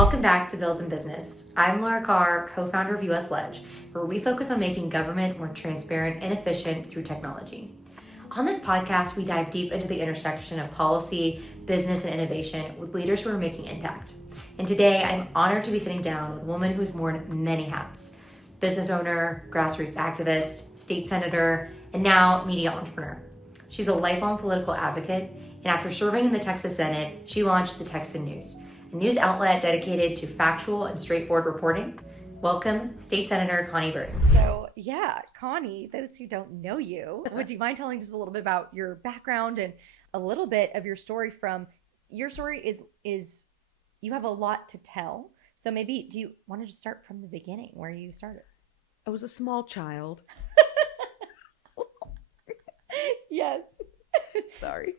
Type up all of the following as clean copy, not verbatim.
Welcome back to Bills and Business. I'm Laura Carr, co-founder of USLege, where we focus on making government more transparent and efficient through technology. On this podcast, we dive deep into the intersection of policy, business, and innovation with leaders who are making impact. And today, I'm honored to be sitting down with a woman who's worn many hats: business owner, grassroots activist, state senator, and now media entrepreneur. She's a lifelong political advocate, and after serving in the Texas Senate, she launched the Texan News, a news outlet dedicated to factual and straightforward reporting. Welcome, State Senator Konni Burton. So Konni, those who don't know you, would you mind telling just a little bit about your background and a little bit of your story your story is you have a lot to tell. So maybe, do you want to just start from the beginning where you started? I was a small child. Yes. Sorry.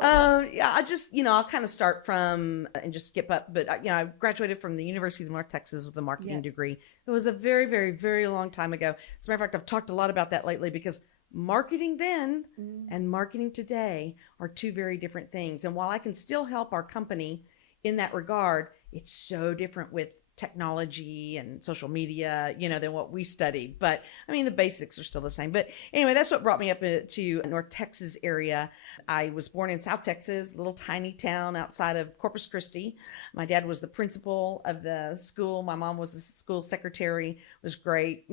I'll kind of start from and just skip up. But, I graduated from the University of North Texas with a marketing degree. It was a very, very, very long time ago. As a matter of fact, I've talked a lot about that lately because marketing then and marketing today are two very different things. And while I can still help our company in that regard, it's so different with technology and social media, than what we studied. But I mean, the basics are still the same. But anyway, that's what brought me up to North Texas area. I was born in South Texas, a little tiny town outside of Corpus Christi. My dad was the principal of the school. My mom was the school secretary. It was great.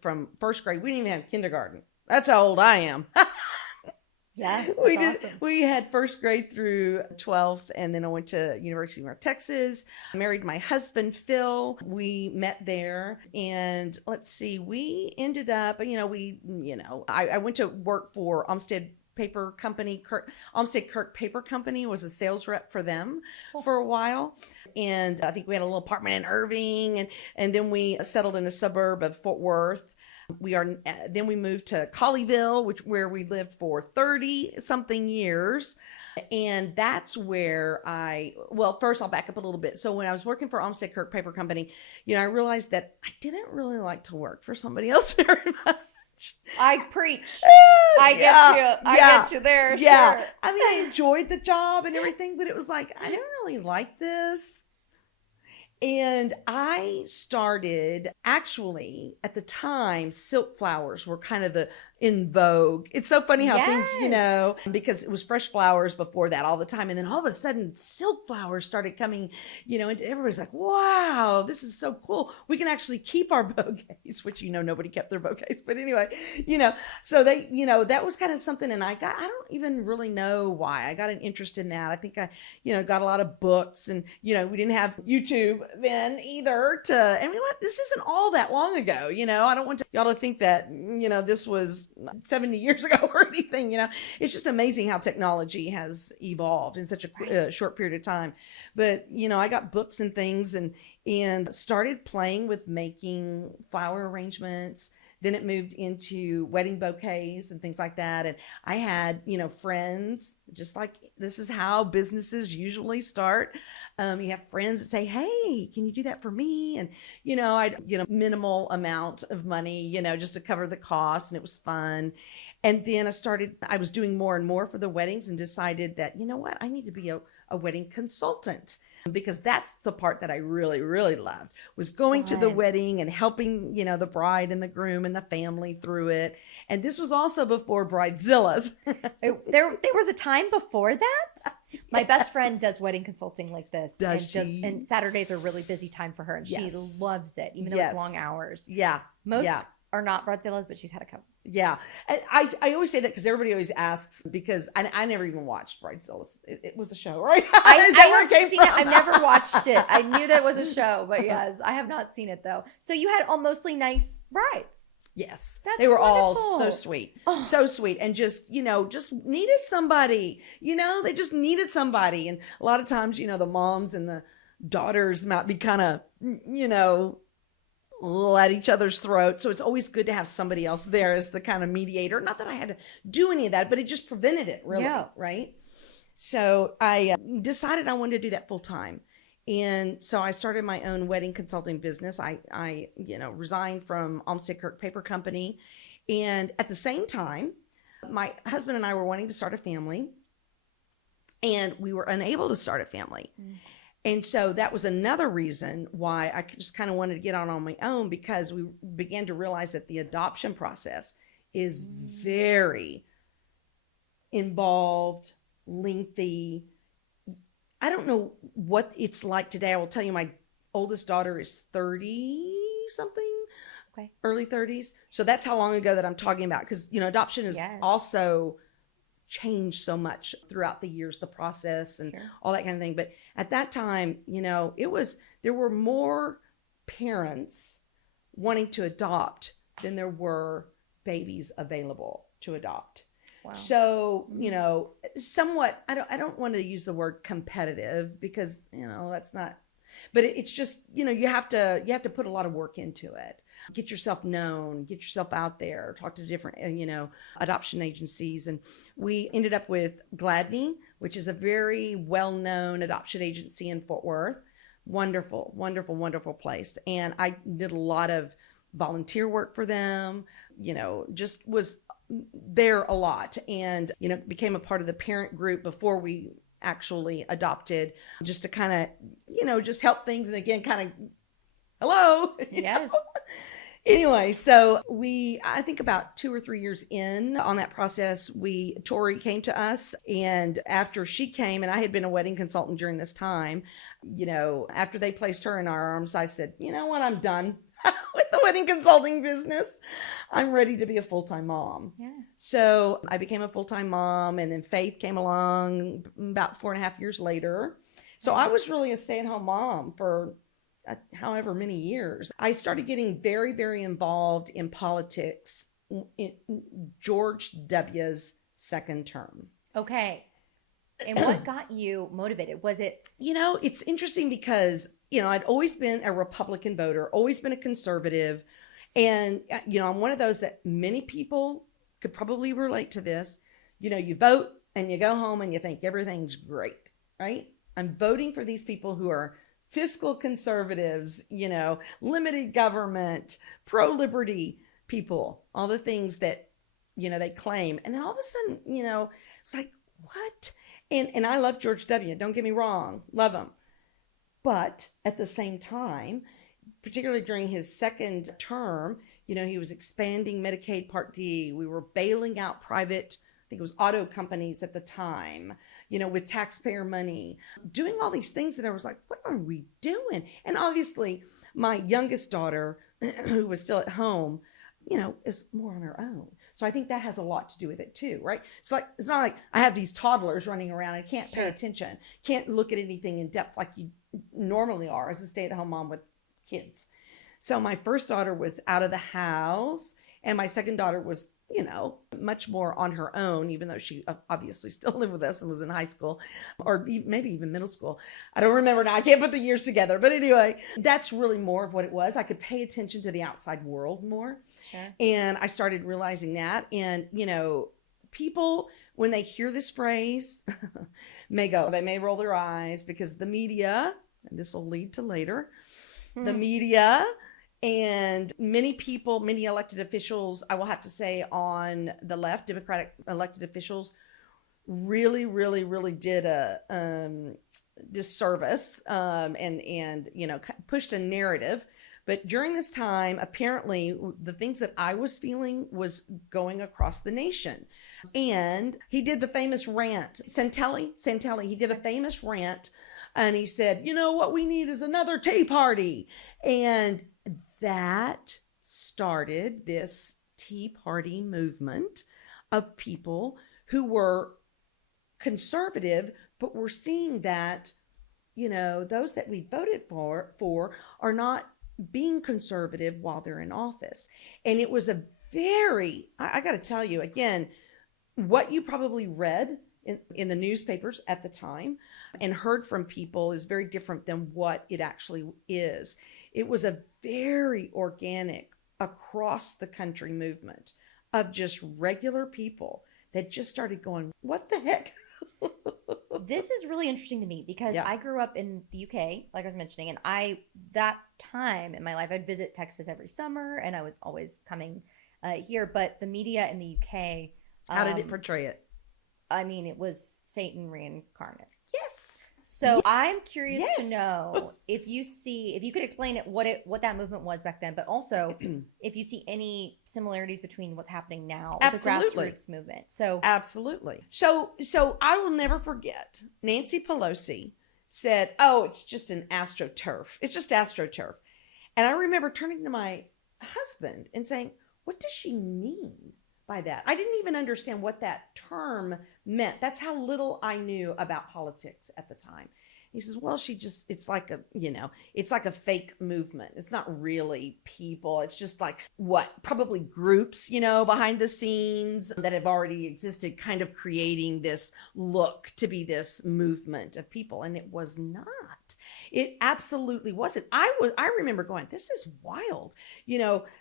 From first grade, we didn't even have kindergarten. That's how old I am. Yeah, we did. Awesome. We had first grade through 12th, and then I went to University of North Texas. I married my husband, Phil. We met there, and we ended up, I went to work for Olmsted Paper Company. Olmsted Kirk Paper Company, was a sales rep for them for a while. And I think we had a little apartment in Irving, and then we settled in a suburb of Fort Worth. Then we moved to Colleyville, where we lived for 30 something years. And that's where first I'll back up a little bit. So when I was working for Olmsted Kirk Paper Company, I realized that I didn't really like to work for somebody else very much. I preach. I get you there. Yeah. Sure. I mean, I enjoyed the job and everything, but it was like, I didn't really like this. And I started, actually, at the time, silk flowers were kind of in vogue. It's so funny how things, because it was fresh flowers before that all the time. And then all of a sudden, silk flowers started coming, and everybody's like, wow, this is so cool. We can actually keep our bouquets, which, nobody kept their bouquets. But anyway, so they, that was kind of something. And I don't even really know why. I got an interest in that. I think I, got a lot of books, and, we didn't have YouTube then either this isn't all that long ago. I don't want y'all to think that, this was 70 years ago or anything. It's just amazing how technology has evolved in such a short period of time. But I got books and things and started playing with making flower arrangements. Then it moved into wedding bouquets and things like that. And I had, friends, just like this is how businesses usually start. You have friends that say, hey, can you do that for me? And, I'd get a minimal amount of money, just to cover the cost. And it was fun. And then I was doing more and more for the weddings and decided that, I need to be a wedding consultant. Because that's the part that I really, really loved, was going to the wedding and helping, the bride and the groom and the family through it. And this was also before Bridezillas. There was a time before that. My best friend does wedding consulting like this. Does she? And Saturdays are a really busy time for her, and she loves it, even though it's long hours. Yeah. Most are not Bridezillas, but she's had a couple. Yeah. I always say that because everybody always asks, because I never even watched Bridezillas. It was a show, right? I've never watched it. I knew that was a show, but yes, I have not seen it though. So you had all mostly nice brides. Yes. They were wonderful. all so sweet. Oh. So sweet. And just needed somebody, they just needed somebody. And a lot of times, the moms and the daughters might be kind of, at each other's throats. So it's always good to have somebody else there as the kind of mediator. Not that I had to do any of that, but it just prevented it, really. Yeah. Right? So I decided I wanted to do that full time. And so I started my own wedding consulting business. I resigned from Olmsted Kirk Paper Company. And at the same time, my husband and I were wanting to start a family. And we were unable to start a family. And so that was another reason why I just kind of wanted to get on my own, because we began to realize that the adoption process is very involved, lengthy. I don't know what it's like today. I will tell you, my oldest daughter is 30 something, Okay. early 30s. So that's how long ago that I'm talking about, because, adoption is also changed so much throughout the years, the process and all that kind of thing. But at that time, there were more parents wanting to adopt than there were babies available to adopt. Wow. So, somewhat, I don't want to use the word competitive, because, that's not, but it's just, you have to put a lot of work into it. Get yourself known, get yourself out there, talk to different, adoption agencies. And we ended up with Gladney, which is a very well-known adoption agency in Fort Worth. Wonderful, wonderful, wonderful place. And I did a lot of volunteer work for them, just was there a lot, and, became a part of the parent group before we actually adopted, just to kind of, just help things. And again, kind of, hello. Yes. Anyway, so I think about 2 or 3 years in on that process, Tori came to us, and after she came, and I had been a wedding consultant during this time, after they placed her in our arms, I said, you know what, I'm done with the wedding consulting business. I'm ready to be a full-time mom. Yeah. So I became a full-time mom, and then Faith came along about 4.5 years later. So I was really a stay-at-home mom for however many years. I started getting very, very involved in politics in George W.'s second term. Okay. And what got you motivated? Was it? It's interesting because, I'd always been a Republican voter, always been a conservative. And, I'm one of those that many people could probably relate to this. You vote and you go home and you think everything's great, right? I'm voting for these people who are fiscal conservatives, limited government, pro-liberty people, all the things that, they claim. And then all of a sudden, it's like, what? And I love George W. Don't get me wrong. Love him. But at the same time, particularly during his second term, he was expanding Medicaid Part D. We were bailing out private, I think it was auto companies at the time, with taxpayer money, doing all these things that I was like, what are we doing? And obviously my youngest daughter, who was still at home, is more on her own. So I think that has a lot to do with it too, right? It's not like I have these toddlers running around. I can't pay attention, can't look at anything in depth like you normally are as a stay-at-home mom with kids. So my first daughter was out of the house, and my second daughter was, much more on her own, even though she obviously still lived with us and was in high school, or maybe even middle school. I don't remember now. I can't put the years together. But anyway, that's really more of what it was. I could pay attention to the outside world more. Sure. And I started realizing that. And, people, when they hear this phrase, they may roll their eyes, because the media, and this will lead to later, the media and many people, many elected officials, I will have to say on the left, Democratic elected officials, really, really, really did a disservice and pushed a narrative. But during this time, apparently, the things that I was feeling was going across the nation. And he did the famous rant. Santelli, he did a famous rant, and he said, what we need is another Tea Party. And that started this Tea Party movement of people who were conservative, but were seeing that, those that we voted for are not being conservative while they're in office. And it was a very, I got to tell you again, what you probably read in the newspapers at the time and heard from people is very different than what it actually is. It was a very organic, across the country movement of just regular people that just started going, what the heck? This is really interesting to me, because I grew up in the UK, like I was mentioning, and that time in my life, I'd visit Texas every summer, and I was always coming here. But the media in the UK, how did it portray it? I mean, it was Satan reincarnate. Yes. So Yes. I'm curious to Yes. know if you could explain what that movement was back then, but also if you see any similarities between what's happening now with Absolutely. the grassroots movement. So Absolutely. So I will never forget Nancy Pelosi said, "Oh, it's just an AstroTurf. It's just AstroTurf." And I remember turning to my husband and saying, "What does she mean by that?" I didn't even understand what that term meant. That's how little I knew about politics at the time. He says, "Well, it's like a fake movement. It's not really people. It's just like probably groups, behind the scenes that have already existed, kind of creating this look to be this movement of people." And it was not. It absolutely wasn't. I remember going, "This is wild."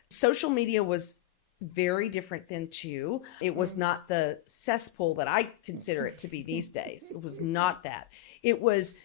Social media was very different then too. It was not the cesspool that I consider it to be these days. It was not that. It was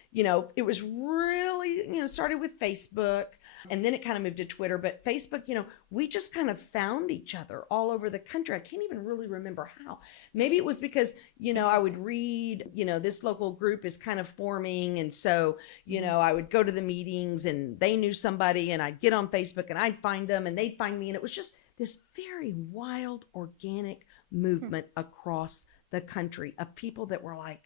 really, started with Facebook, and then it kind of moved to Twitter. But Facebook, we just kind of found each other all over the country. I can't even really remember how. Maybe it was because, I would read, this local group is kind of forming. And so, I would go to the meetings and they knew somebody, and I'd get on Facebook and I'd find them and they'd find me. And it was just this very wild, organic movement across the country of people that were like,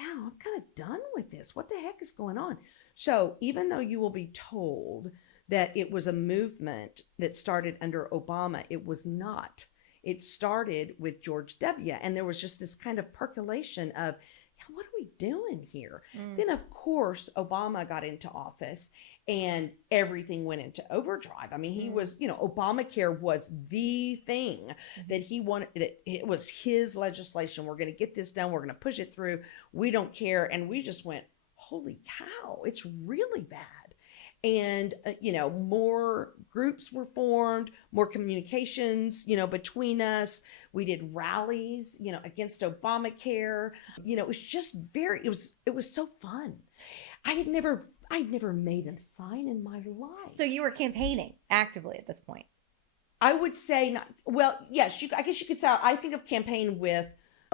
"Yeah, I'm kind of done with this. What the heck is going on?" So even though you will be told that it was a movement that started under Obama, it was not. It started with George W. And there was just this kind of percolation of, what are we doing here? Then, of course, Obama got into office and everything went into overdrive. I mean, he was, Obamacare was the thing that he wanted, that it was his legislation. We're going to get this done. We're going to push it through. We don't care. And we just went, holy cow, it's really bad. And, more groups were formed, more communications, between us. We did rallies, against Obamacare. It was just it was so fun. I'd never made a sign in my life. So you were campaigning actively at this point. I would say not. Well, yes, I guess you could say I think of campaign with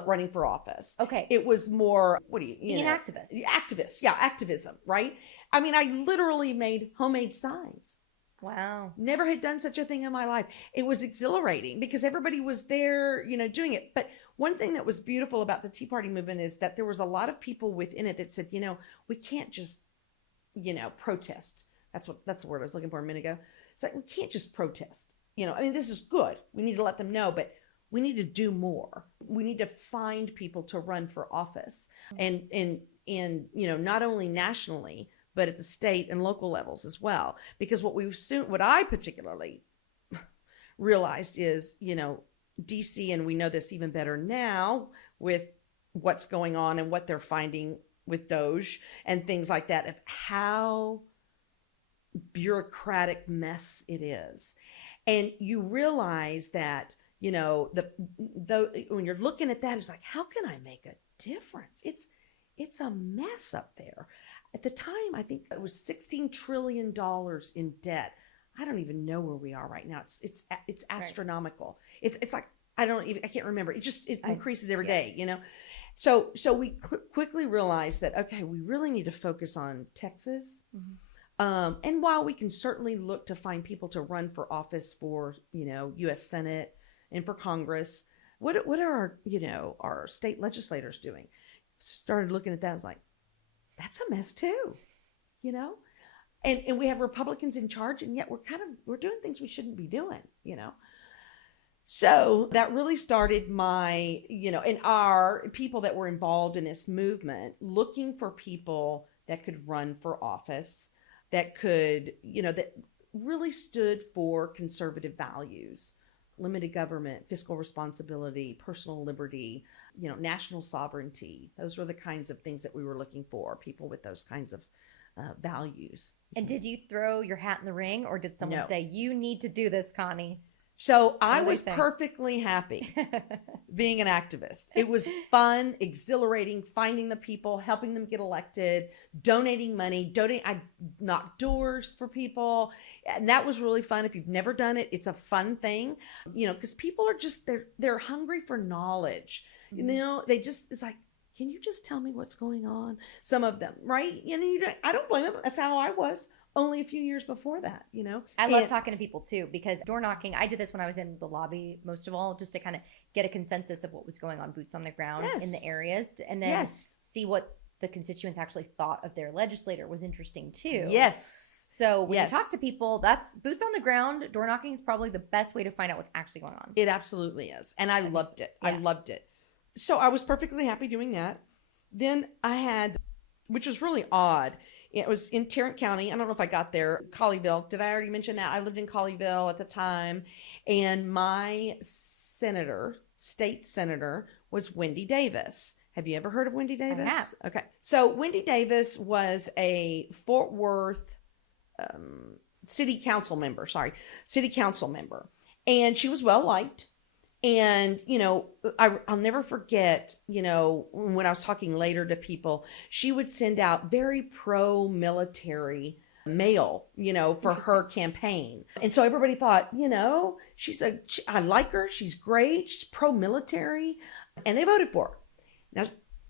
running for office. Okay. It was more, an activist. Activist, yeah, activism, right? I mean, I literally made homemade signs. Wow. Never had done such a thing in my life. It was exhilarating because everybody was there, doing it. But one thing that was beautiful about the Tea Party movement is that there was a lot of people within it that said, we can't just, protest. That's the word I was looking for a minute ago. It's like, we can't just protest. This is good. We need to let them know, but we need to do more. We need to find people to run for office and not only nationally, but at the state and local levels as well. Because what I particularly realized is, DC, and we know this even better now with what's going on and what they're finding with Doge and things like that, of how bureaucratic mess it is. And you realize that, when you're looking at that, it's like, how can I make a difference? It's a mess up there. At the time, I think it was $16 trillion in debt. I don't even know where we are right now. It's astronomical. Right. It's like, I can't remember. It increases every day, So we quickly realized that, okay, we really need to focus on Texas. Mm-hmm. And while we can certainly look to find people to run for office for, U.S. Senate and for Congress, what are our state legislators doing? Started looking at that and was like, that's a mess too, and we have Republicans in charge, and yet we're doing things we shouldn't be doing, So that really started my, and our people that were involved in this movement, looking for people that could run for office, that could, that really stood for conservative values, limited government, fiscal responsibility, personal liberty, national sovereignty. Those were the kinds of things that we were looking for, people with those kinds of values. And did you throw your hat in the ring, or did someone say, you need to do this, Konni? So I was perfectly happy being an activist. It was fun, exhilarating, finding the people, helping them get elected, donating money, I knocked doors for people. And that was really fun. If you've never done it, it's a fun thing, because people are just, they're hungry for knowledge. They just, it's like, can you just tell me what's going on? Some of them, right? I don't blame them. That's how I was only a few years before that, I love talking to people too, because door knocking, I did this when I was in the lobby most of all, just to kind of get a consensus of what was going on, boots on the ground in the areas, and then see what the constituents actually thought of their legislator was interesting too. Yes. So when you talk to people, that's boots on the ground. Door knocking is probably the best way to find out what's actually going on. It absolutely is. And I loved it. I loved it. So I was perfectly happy doing that. Then I had, which was really odd, it was in Tarrant County. I don't know if I got there. Colleyville. Did I already mention that? I lived in Colleyville at the time. And my state senator, was Wendy Davis. Have you ever heard of Wendy Davis? I have. Okay. So Wendy Davis was a Fort Worth city council member. And she was well liked. And, I'll never forget, when I was talking later to people, she would send out very pro-military mail, for her campaign. And so everybody thought, I like her. She's great. She's pro-military. And they voted for her. Now,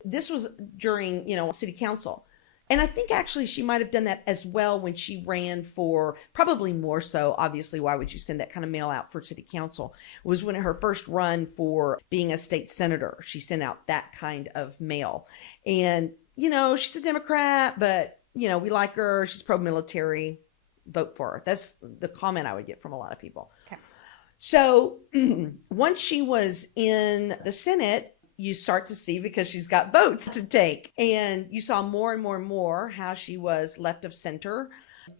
this was during, city council. And I think actually she might have done that as well when she ran for, probably more so, obviously, why would you send that kind of mail out for city council? It was when her first run for being a state senator. She sent out that kind of mail. And, she's a Democrat, but, we like her. She's pro-military. Vote for her. That's the comment I would get from a lot of people. Okay. So once she was in the Senate, you start to see, because she's got votes to take. And you saw more and more and more how she was left of center.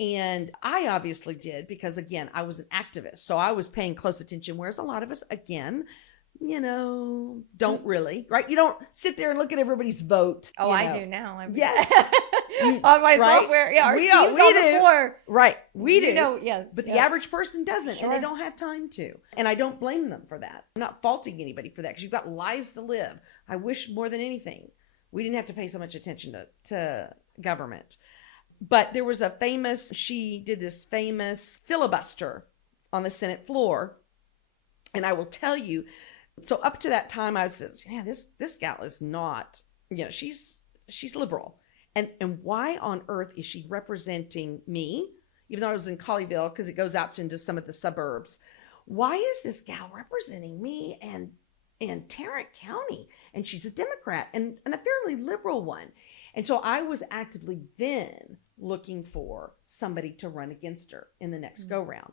And I obviously did, because again, I was an activist. So I was paying close attention, whereas a lot of us, again, don't really, right? You don't sit there and look at everybody's vote. Oh, I do now. Yes. On my software. Yeah, our team's on the floor. Right. We do. Yes. But the average person doesn't, and they don't have time to. And I don't blame them for that. I'm not faulting anybody for that, because you've got lives to live. I wish more than anything we didn't have to pay so much attention to government. But there was she did this famous filibuster on the Senate floor. And I will tell you, so up to that time, I said, this gal is not, she's liberal. And why on earth is she representing me? Even though I was in Colleyville, because it goes out into some of the suburbs. Why is this gal representing me and Tarrant County? And she's a Democrat and a fairly liberal one. And so I was actively then looking for somebody to run against her in the next go round.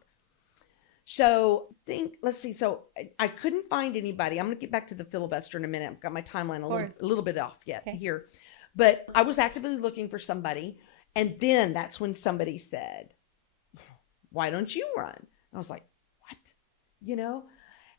So let's see. So I couldn't find anybody. I'm going to get back to the filibuster in a minute. I've got my timeline a little bit off yet here. But I was actively looking for somebody. And then that's when somebody said, why don't you run? I was like, what?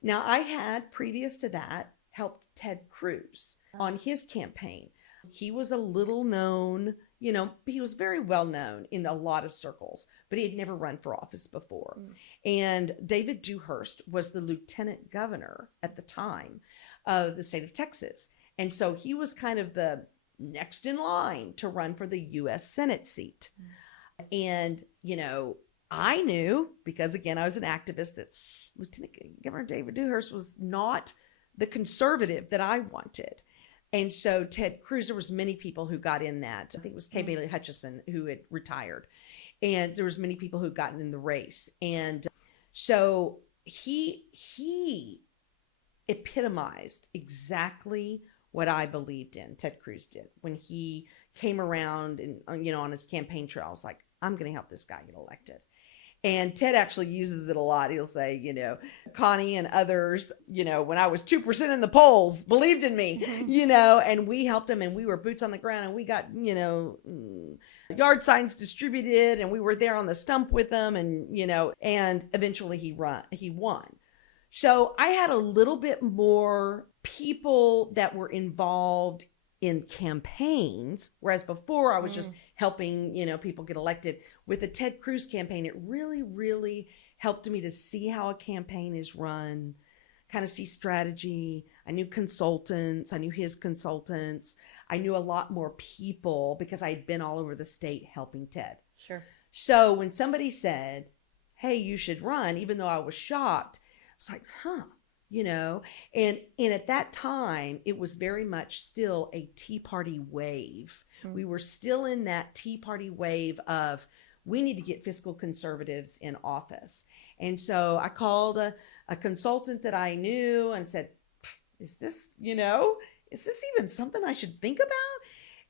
Now I had, previous to that, helped Ted Cruz on his campaign. He was a little known, he was very well known in a lot of circles, but he had never run for office before. And David Dewhurst was the lieutenant governor at the time of the state of Texas. And so he was kind of the next in line to run for the U.S. Senate seat. And, I knew, because again, I was an activist, that Lieutenant Governor David Dewhurst was not the conservative that I wanted. And so Ted Cruz, there was many people who got in that. I think it was K. Bailey Hutchison who had retired. And there was many people who'd gotten in the race. And so he epitomized exactly what I believed in, Ted Cruz did, when he came around and, on his campaign trail. I was like, I'm going to help this guy get elected. And Ted actually uses it a lot. He'll say, Konni and others, when I was 2% in the polls, believed in me, and we helped them, and we were boots on the ground, and we got, yard signs distributed, and we were there on the stump with them, and, and eventually he won. So I had a little bit more people that were involved in campaigns, whereas before I was just helping, people get elected. With the Ted Cruz campaign, it really, really helped me to see how a campaign is run, kind of see strategy. I knew consultants. I knew his consultants. I knew a lot more people because I had been all over the state helping Ted. Sure. So when somebody said, hey, you should run, even though I was shocked, I was like, and at that time it was very much still a Tea Party wave. We were still in that Tea Party wave of, we need to get fiscal conservatives in office. And so I called a consultant that I knew and said, is this even something I should think about?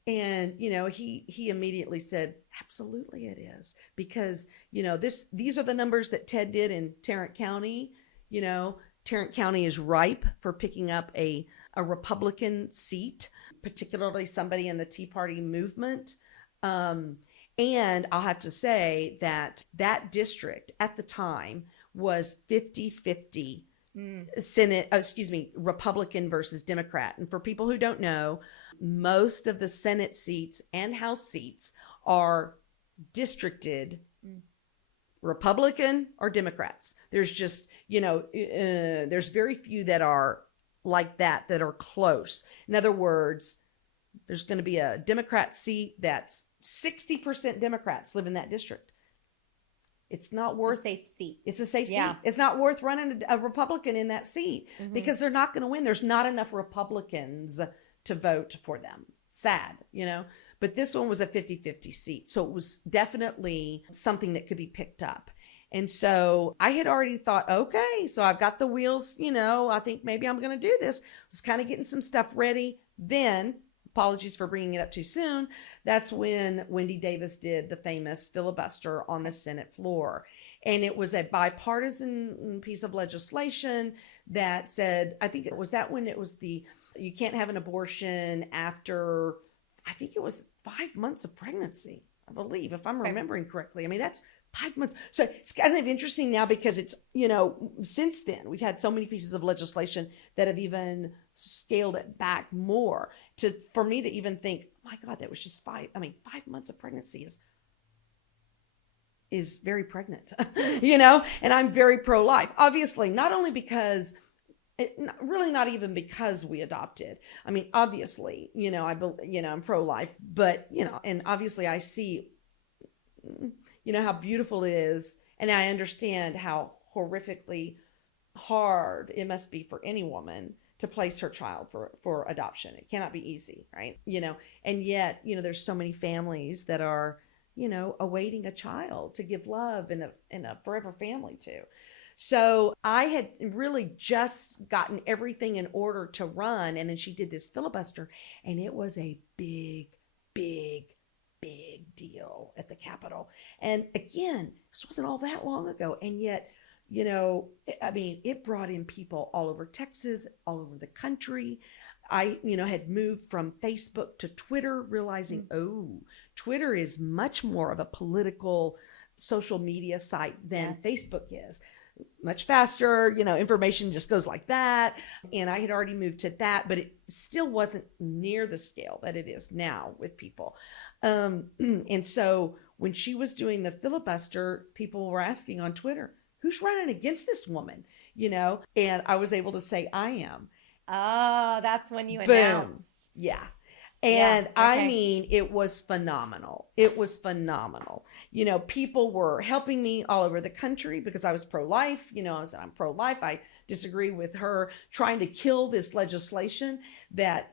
And, he immediately said, absolutely it is. Because, these are the numbers that Ted did in Tarrant County. Tarrant County is ripe for picking up a Republican seat, particularly somebody in the Tea Party movement. And I'll have to say that district at the time was 50-50 Republican versus Democrat. And for people who don't know, most of the Senate seats and House seats are districted Republican or Democrats. There's just, there's very few that are like that are close. In other words, there's going to be a Democrat seat that's 60% Democrats live in that district. It's not worth a safe seat. It's a safe seat. It's not worth running a Republican in that seat because they're not going to win. There's not enough Republicans to vote for them. Sad, but this one was a 50-50 seat. So it was definitely something that could be picked up. And so I had already thought, okay, so I've got the wheels, I think maybe I'm going to do this. I was kind of getting some stuff ready. Then, apologies for bringing it up too soon, that's when Wendy Davis did the famous filibuster on the Senate floor. And it was a bipartisan piece of legislation that said, I think it was that when it was you can't have an abortion after, I think it was 5 months of pregnancy, I believe, if I'm remembering correctly. I mean, that's 5 months. So it's kind of interesting now because it's, since then we've had so many pieces of legislation that have even scaled it back more for me to even think, my God, that was just 5 months of pregnancy is very pregnant, and I'm very pro-life, obviously, not only because really not even because we adopted. I mean, obviously, I'm pro-life, but, and obviously I see, how beautiful it is. And I understand how horrifically hard it must be for any woman to place her child for adoption. It cannot be easy, right? And yet, there's so many families that are, awaiting a child to give love and a forever family to. So I had really just gotten everything in order to run. And then she did this filibuster, and it was a big, big, big deal at the Capitol. And again, this wasn't all that long ago. And yet, it brought in people all over Texas, all over the country. I, had moved from Facebook to Twitter, realizing, Twitter is much more of a political social media site than Facebook is. Much faster, information just goes like that. And I had already moved to that, but it still wasn't near the scale that it is now with people. And so when she was doing the filibuster, people were asking on Twitter, who's running against this woman? And I was able to say, I am. Oh, that's when you Boom. Announced. Yeah. And I mean, it was phenomenal. It was phenomenal. People were helping me all over the country because I was pro-life. I said, I'm pro-life. I disagree with her trying to kill this legislation that,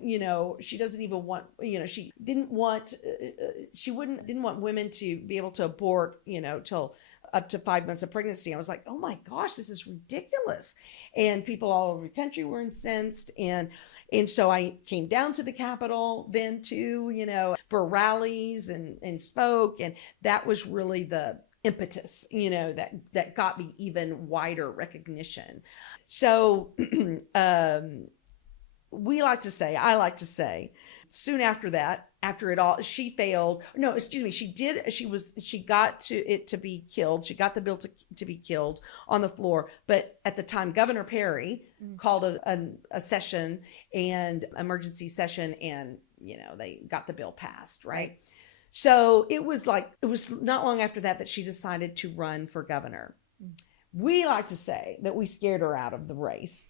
she doesn't even want, she didn't want women to be able to abort, till up to 5 months of pregnancy. I was like, oh my gosh, this is ridiculous. And people all over the country were incensed. And so I came down to the Capitol then too, for rallies and spoke. And that was really the impetus, that got me even wider recognition. So I like to say, soon after that, after it all, she failed. No, excuse me. She got it to be killed. She got the bill to be killed on the floor. But at the time, Governor Perry called a session and emergency session, and, they got the bill passed. Right. So it was not long after that she decided to run for governor. We like to say that we scared her out of the race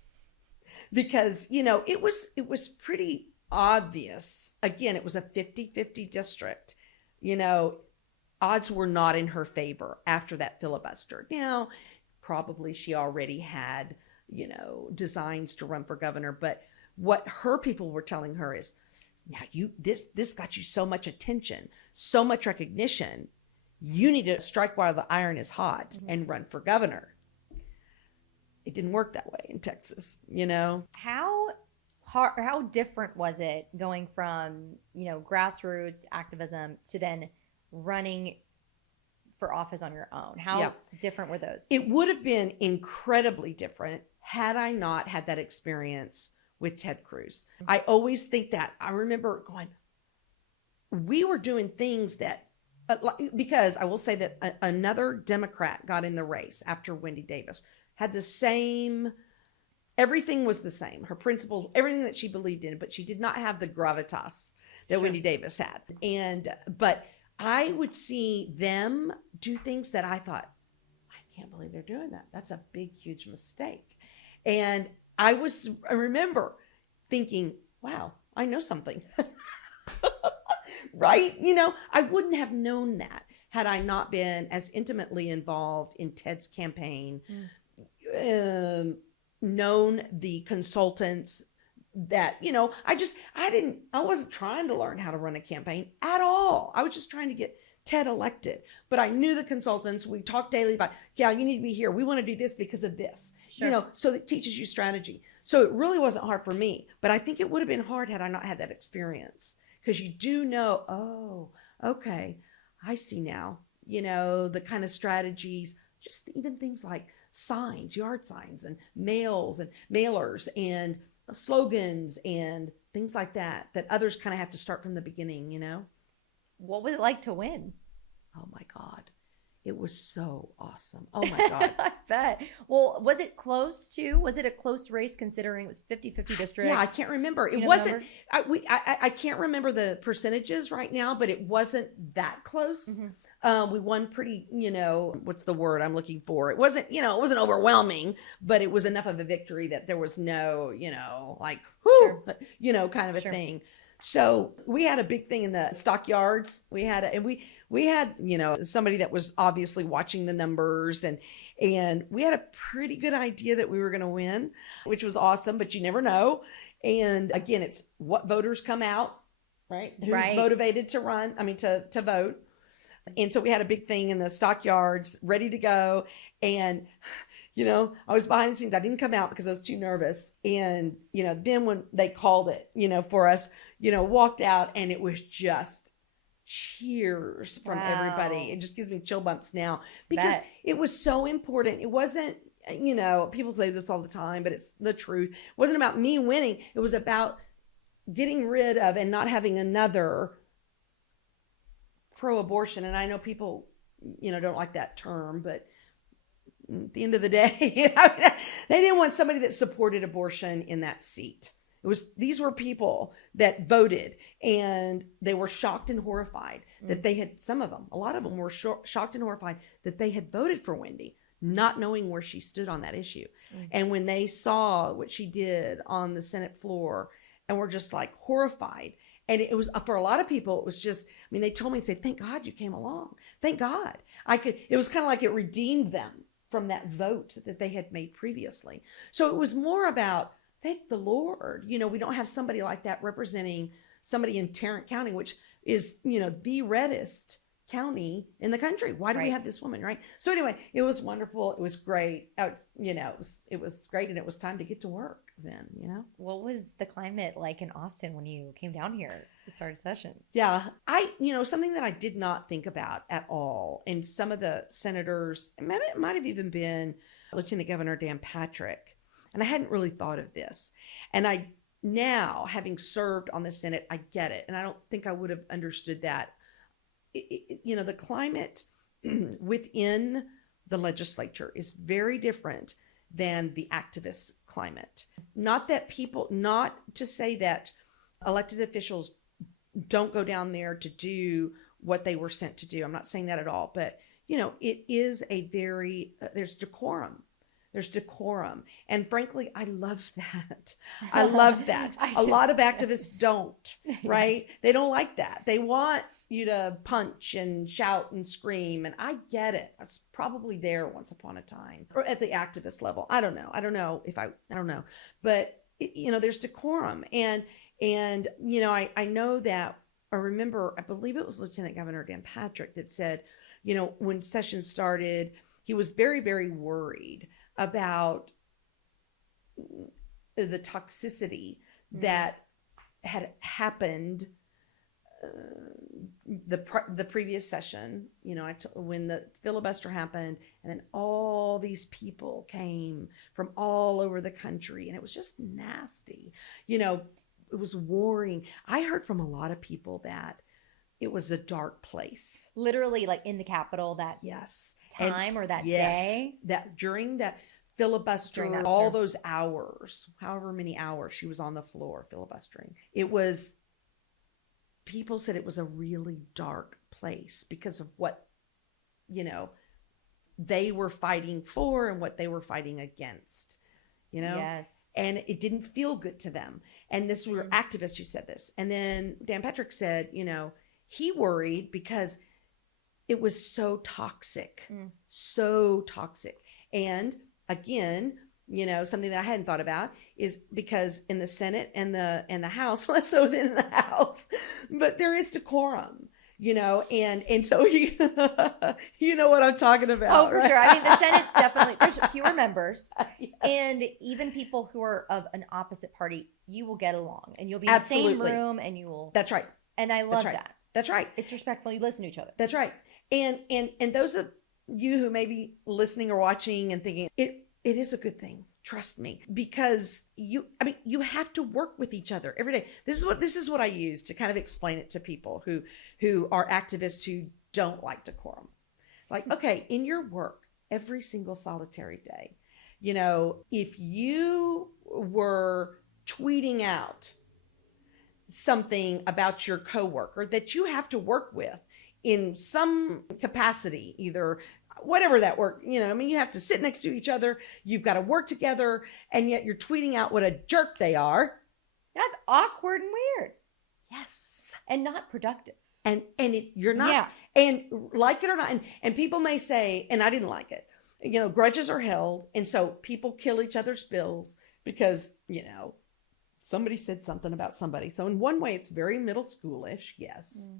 because, it was pretty obvious. Again, it was a 50-50 district. Odds were not in her favor after that filibuster. Now, probably she already had designs to run for governor. But what her people were telling her is, now this got you so much attention, so much recognition. You need to strike while the iron is hot and run for governor. It didn't work that way in Texas, How different was it going from, grassroots activism to then running for office on your own? How different were those? It would have been incredibly different had I not had that experience with Ted Cruz. I always think that. I remember going, we were doing things that, because I will say that another Democrat got in the race after Wendy Davis, had the same, everything was the same. Her principles, everything that she believed in, but she did not have the gravitas that Wendy Davis had. But I would see them do things that I thought, I can't believe they're doing that. That's a big, huge mistake. And I remember thinking, wow, I know something. Right? I wouldn't have known that had I not been as intimately involved in Ted's campaign, known the consultants that, I wasn't trying to learn how to run a campaign at all. I was just trying to get Ted elected. But I knew the consultants. We talked daily about, you need to be here. We want to do this because of this, so that teaches you strategy. So it really wasn't hard for me, but I think it would have been hard had I not had that experience, because you do know, oh, okay, I see now, the kind of strategies, just even things like signs, yard signs and mails and mailers and slogans and things like that others kind of have to start from the beginning, What was it like to win? Oh my God. It was so awesome. Oh my God. I bet. Well, was it close too? Was it a close race considering it was 50-50 district? Yeah, I can't remember. It wasn't, I can't remember the percentages right now, but it wasn't that close. Mm-hmm. We won pretty, what's the word I'm looking for? It wasn't, it wasn't overwhelming, but it was enough of a victory that there was no, like, whoo, kind of a thing. So we had a big thing in the stockyards. We had somebody that was obviously watching the numbers, and we had a pretty good idea that we were going to win, which was awesome, but you never know. And again, it's what voters come out, right? Who's motivated to run, to vote. And so we had a big thing in the stockyards ready to go. And, I was behind the scenes. I didn't come out because I was too nervous. And, then when they called it, for us, walked out, and it was just cheers from everybody. It just gives me chill bumps now because it was so important. It wasn't, people say this all the time, but it's the truth. It wasn't about me winning. It was about getting rid of and not having another pro-abortion. And I know people, don't like that term, but at the end of the day, they didn't want somebody that supported abortion in that seat. These were people that voted, and they were shocked and horrified that they had, a lot of them were shocked and horrified that they had voted for Wendy, not knowing where she stood on that issue. And when they saw what she did on the Senate floor, and were just like horrified. And it was, for a lot of people, it was just, they told me, thank God you came along. Thank God. It was kind of like it redeemed them from that vote that they had made previously. So it was more about, thank the Lord, we don't have somebody like that representing somebody in Tarrant County, which is, the reddest county in the country. Why do we have this woman, right? So anyway, it was wonderful. It was great. It was great, and it was time to get to work then, What was the climate like in Austin when you came down here to start a session? Yeah, something that I did not think about at all, and some of the senators, it might have even been Lieutenant Governor Dan Patrick, and I hadn't really thought of this. And I now, having served on the Senate, I get it, and I don't think I would have understood that. The climate within the legislature is very different than the activist climate. Not to say that elected officials don't go down there to do what they were sent to do. I'm not saying that at all, but it is there's decorum. there's decorum. And frankly, I love that. I love that. I A do. lot of activists don't, right? They don't like that. They want you to punch and shout and scream. And I get it. That's probably there once upon a time, or at the activist level. I don't know. I don't know. But there's decorum. And I know that, I remember, I believe it was Lieutenant Governor Dan Patrick that said, when session started, he was very, very worried about the toxicity that had happened the previous session, when the filibuster happened, and then all these people came from all over the country, and it was just nasty. It was warring. I heard from a lot of people that it was a dark place. Literally, like in the Capitol that time or that day. That during that filibuster, all those hours, however many hours she was on the floor filibustering, people said it was a really dark place because of what, they were fighting for and what they were fighting against, Yes. And it didn't feel good to them. And this were activists who said this. And then Dan Patrick said, he worried because it was so toxic. And again, something that I hadn't thought about is because in the Senate and the House, less so than in the House, but there is decorum, and so you know what I'm talking about. Oh, for sure. I mean, the Senate's definitely, there's fewer members. Yes. And even people who are of an opposite party, you will get along and you'll be Absolutely. in the same room and you will. That's right. And I love right. that. That's right. It's respectful. You listen to each other. That's right. And those of you who may be listening or watching and thinking, it is a good thing. Trust me, because you have to work with each other every day. This is what I use to kind of explain it to people who are activists who don't like decorum. Like, okay, in your work, every single solitary day, if you were tweeting out something about your coworker that you have to work with in some capacity, either whatever that work, you have to sit next to each other, you've got to work together, and yet you're tweeting out what a jerk they are. That's awkward and weird. Yes. And not productive. And you're not, and like it or not, and people may say, and I didn't like it, grudges are held, and so people kill each other's bills because, somebody said something about somebody. So in one way, it's very middle schoolish. Yes.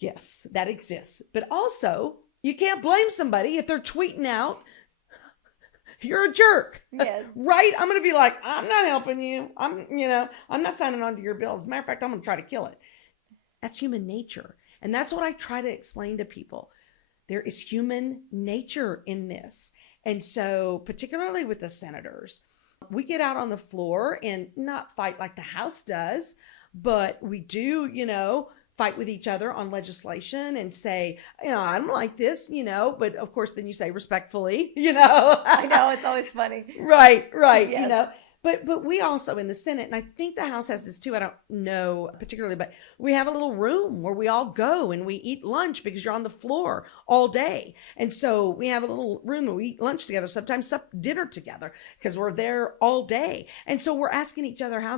Yes, that exists. But also, you can't blame somebody if they're tweeting out, you're a jerk. Yes. Right? I'm going to be like, I'm not helping you. I'm not signing on to your bill. As a matter of fact, I'm going to try to kill it. That's human nature. And that's what I try to explain to people. There is human nature in this. And so particularly with the senators, we get out on the floor and not fight like the House does, but we do, fight with each other on legislation and say, I don't like this, but of course then you say respectfully, I know, it's always funny. Right. Yes. But we also in the Senate, and I think the House has this too, I don't know particularly, but we have a little room where we all go and we eat lunch because you're on the floor all day. And so we have a little room where we eat lunch together, sometimes dinner together because we're there all day. And so we're asking each other how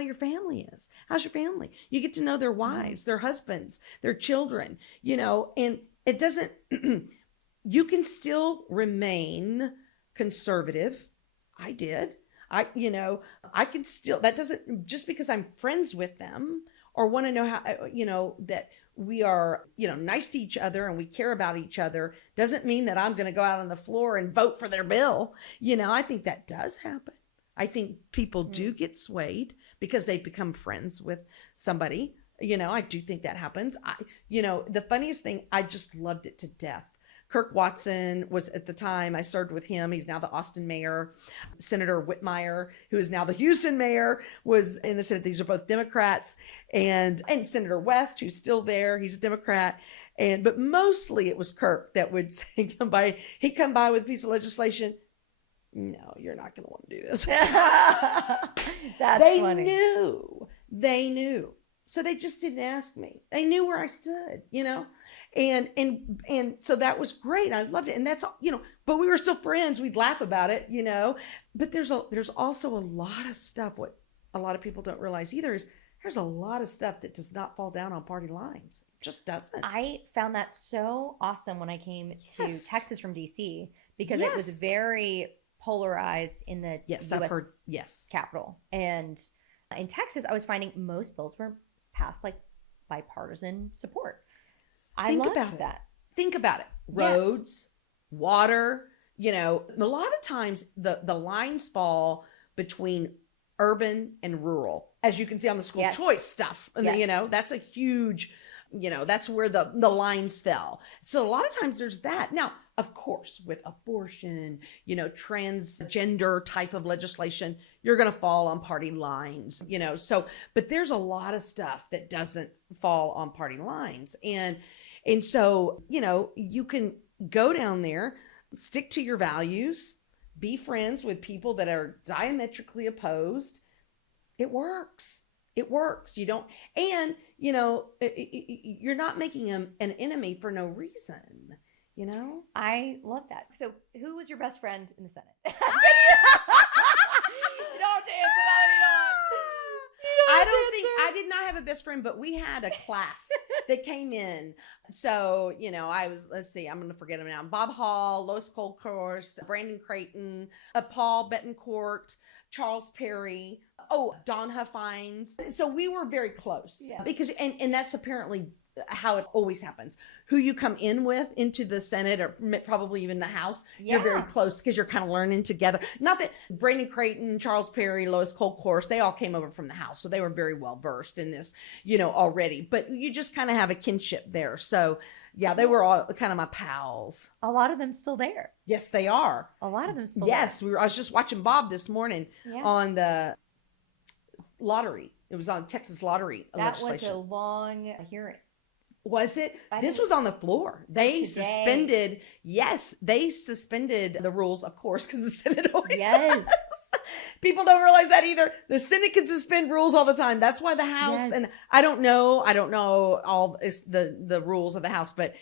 your family is. How's your family? You get to know their wives, their husbands, their children, and it doesn't, you can still remain conservative. I did. I can still, that doesn't, just because I'm friends with them or want to know how, that we are, nice to each other and we care about each other, doesn't mean that I'm going to go out on the floor and vote for their bill. I think that does happen. I think people do get swayed because they become friends with somebody. I do think that happens. The funniest thing, I just loved it to death. Kirk Watson was at the time, I served with him. He's now the Austin mayor. Senator Whitmire, who is now the Houston mayor, was in the Senate. These are both Democrats. And Senator West, who's still there, he's a Democrat. But mostly it was Kirk that would say, he'd come by with a piece of legislation. No, you're not going to want to do this. That's funny. They knew. So they just didn't ask me. They knew where I stood, and so that was great. I loved it. And that's, but we were still friends. We'd laugh about it, but there's also a lot of stuff. What a lot of people don't realize either is there's a lot of stuff that does not fall down on party lines. It just doesn't. I found that so awesome when I came to Texas from DC, because it was very polarized in the US Capitol. And in Texas, I was finding most bills were passed like bipartisan support. I loved that. Think about it. Roads, water, a lot of times the lines fall between urban and rural, as you can see on the school choice stuff. And that's a huge, that's where the lines fell. So a lot of times there's that. Now, of course, with abortion, transgender type of legislation, you're going to fall on party lines, but there's a lot of stuff that doesn't fall on party lines. And so, you can go down there, stick to your values, be friends with people that are diametrically opposed. It works. It works. You don't, and, you're not making an enemy for no reason, I love that. So who was your best friend in the Senate? You don't have to answer that. I did not have a best friend, but we had a class that came in. So, I was, let's see, I'm going to forget them now. Bob Hall, Lois Colkhorst, Brandon Creighton, Paul Betancourt, Charles Perry, Don Huffines. So we were very close because, and that's apparently how it always happens. Who you come in with into the Senate or probably even the House, you're very close because you're kind of learning together. Not that Brandon Creighton, Charles Perry, Lois Colkhorst, they all came over from the House. So they were very well versed in this, already, but you just kind of have a kinship there. So they were all kind of my pals. A lot of them still there. Yes, they are. A lot of them still there. I was just watching Bob this morning on the lottery. It was on Texas lottery legislation. That was a long hearing. Was it? This was on the floor. They suspended the rules, of course, because the Senate always does. People don't realize that either. The Senate can suspend rules all the time. That's why the House, and I don't know all the rules of the House, but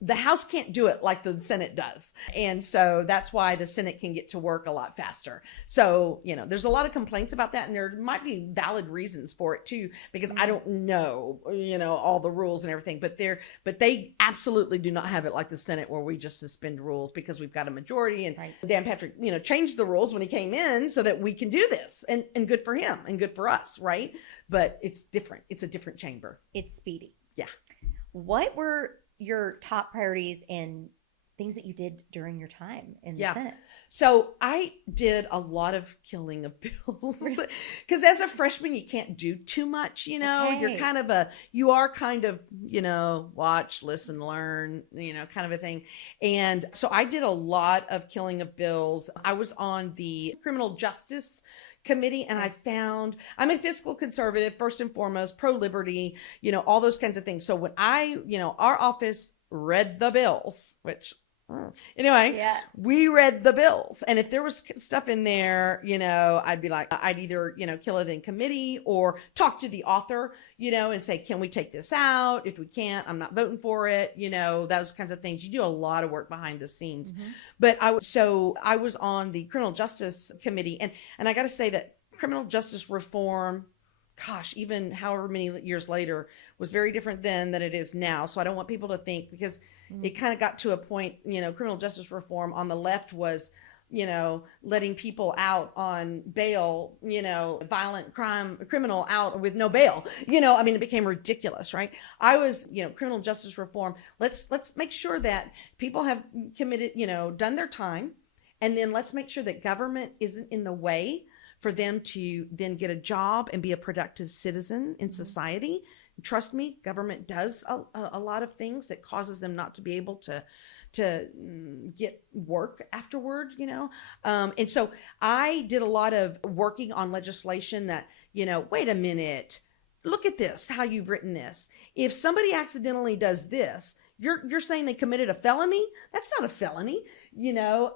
the House can't do it like the Senate does. And so that's why the Senate can get to work a lot faster. So, there's a lot of complaints about that, and there might be valid reasons for it too, because I don't know, all the rules and everything, but they absolutely do not have it like the Senate where we just suspend rules because we've got a majority. And Dan Patrick, changed the rules when he came in so that we can do this, and good for him and good for us. Right. But it's different. It's a different chamber. It's speedy. Yeah. What were your top priorities and things that you did during your time in the Senate? So I did a lot of killing of bills because as a freshman, you can't do too much, you're you are kind of, watch, listen, learn, kind of a thing. And so I did a lot of killing of bills. I was on the criminal justice committee, and I'm a fiscal conservative, first and foremost, pro-liberty, all those kinds of things. So when our office read the bills, which we read the bills. And if there was stuff in there, I'd be like, I'd either, kill it in committee or talk to the author, and say, can we take this out? If we can't, I'm not voting for it. Those kinds of things. You do a lot of work behind the scenes. Mm-hmm. But I was on the criminal justice committee, and I got to say that criminal justice reform, gosh, even however many years later, was very different then than it is now. So I don't want people to think, because it kind of got to a point, criminal justice reform on the left was, letting people out on bail, violent criminal out with no bail, it became ridiculous, right? I was, criminal justice reform. Let's make sure that people have committed, done their time. And then let's make sure that government isn't in the way for them to then get a job and be a productive citizen in society. Trust me, government does a lot of things that causes them not to be able to get work afterward, and so I did a lot of working on legislation that, wait a minute, look at this, how you've written this. If somebody accidentally does this, You're saying they committed a felony? That's not a felony,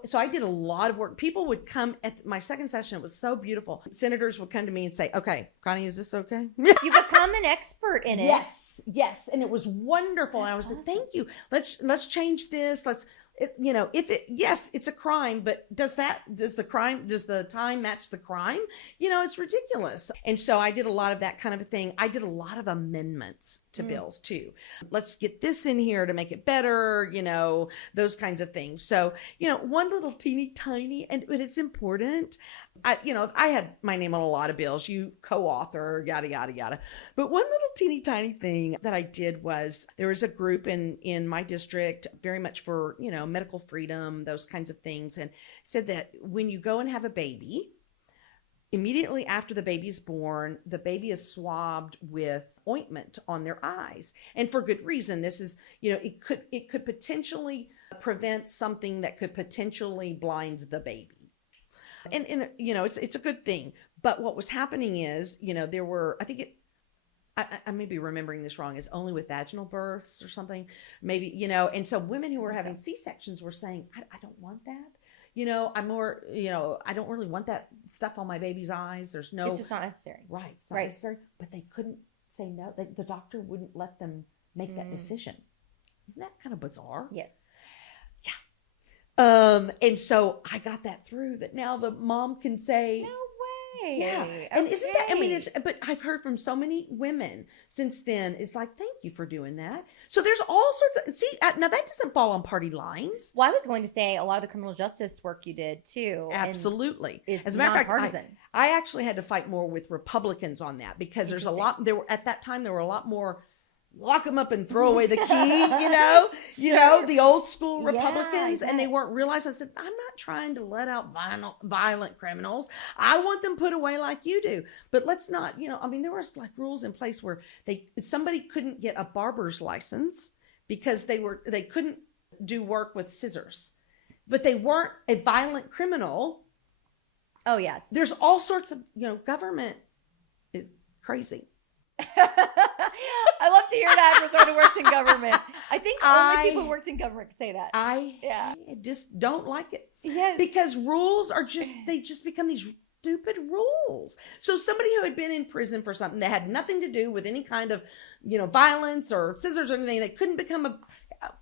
So I did a lot of work. People would come at my second session. It was so beautiful. Senators would come to me and say, okay, Connie, is this okay? You become an expert in it. Yes. And it was wonderful. And I was like, thank you. Let's change this. Yes, it's a crime, but does the time match the crime? It's ridiculous. And so I did a lot of that kind of a thing. I did a lot of amendments to bills too. Let's get this in here to make it better, those kinds of things. So, one little teeny tiny, but it's important. I had my name on a lot of bills, you co-author, yada, yada, yada. But one little teeny tiny thing that I did was there was a group in my district very much for, medical freedom, those kinds of things. And said that when you go and have a baby, immediately after the baby is born, the baby is swabbed with ointment on their eyes. And for good reason. This is, it could potentially prevent something that could potentially blind the baby. And it's a good thing. But what was happening is, there were, I may be remembering this wrong, is only with vaginal births or something, maybe, and so women who were having C-sections were saying, I don't want that. I'm more, I don't really want that stuff on my baby's eyes. It's just not necessary. Right. It's not necessary. But they couldn't say no. The doctor wouldn't let them make that decision. Isn't that kind of bizarre? Yes. And so I got that through that now the mom can say, no way. Yeah. And isn't that, but I've heard from so many women since then, it's like, thank you for doing that. So there's all sorts of, now that doesn't fall on party lines. Well, I was going to say a lot of the criminal justice work you did too. Absolutely. As a matter of fact, I actually had to fight more with Republicans on that because there's a lot, at that time, there were a lot more lock them up and throw away the key, the old school Republicans. And they weren't realizing. I said, I'm not trying to let out violent criminals. I want them put away like you do. But let's not, there was like rules in place where somebody couldn't get a barber's license because they couldn't do work with scissors, but they weren't a violent criminal. Oh, yes. There's all sorts of, government is crazy. I love to hear that for someone who worked in government. I think only people who worked in government could say that. I just don't like it. Yes. Because rules are they just become these stupid rules. So somebody who had been in prison for something that had nothing to do with any kind of, violence or scissors or anything, they couldn't become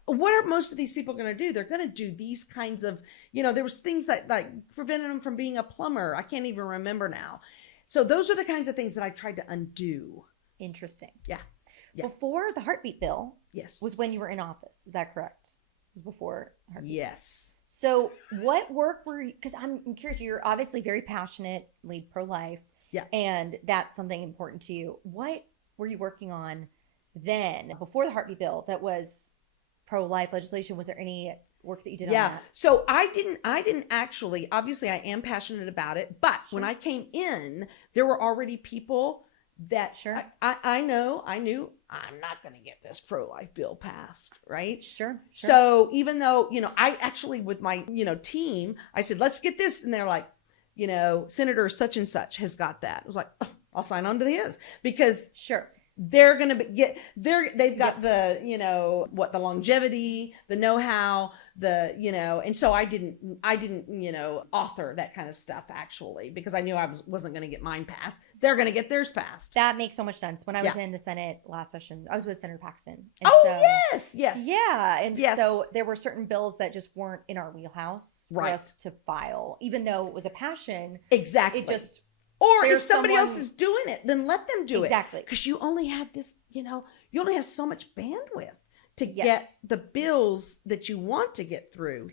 what are most of these people going to do? They're going to do these kinds of, there was things that like prevented them from being a plumber. I can't even remember now. So those are the kinds of things that I tried to undo. Interesting. Yeah. Before the heartbeat bill, yes, was when you were in office. Is that correct? It was before heartbeat. Yes. So what work were you, because I'm curious, you're obviously very passionately pro-life. Yeah. And that's something important to you. What were you working on then before the heartbeat bill that was pro-life legislation? Was there any work that you did on that? So I didn't actually, obviously I am passionate about it, but when I came in, there were already people that I knew I'm not going to get this pro-life bill passed, right? Sure. So even though, I actually with my, team, I said, let's get this. And they're like, Senator such and such has got that. I was like, oh, I'll sign on to his because they're going to they've got the, the longevity, the know-how, and so I didn't, author that kind of stuff actually, because I knew I wasn't going to get mine passed. They're going to get theirs passed. That makes so much sense. When I was in the Senate last session, I was with Senator Paxton. And yes. Yeah. And so there were certain bills that just weren't in our wheelhouse for us to file, even though it was a passion. Exactly. It just, or if somebody else is doing it, then let them do it. Exactly. Because you only have this, you only have so much bandwidth to get the bills that you want to get through.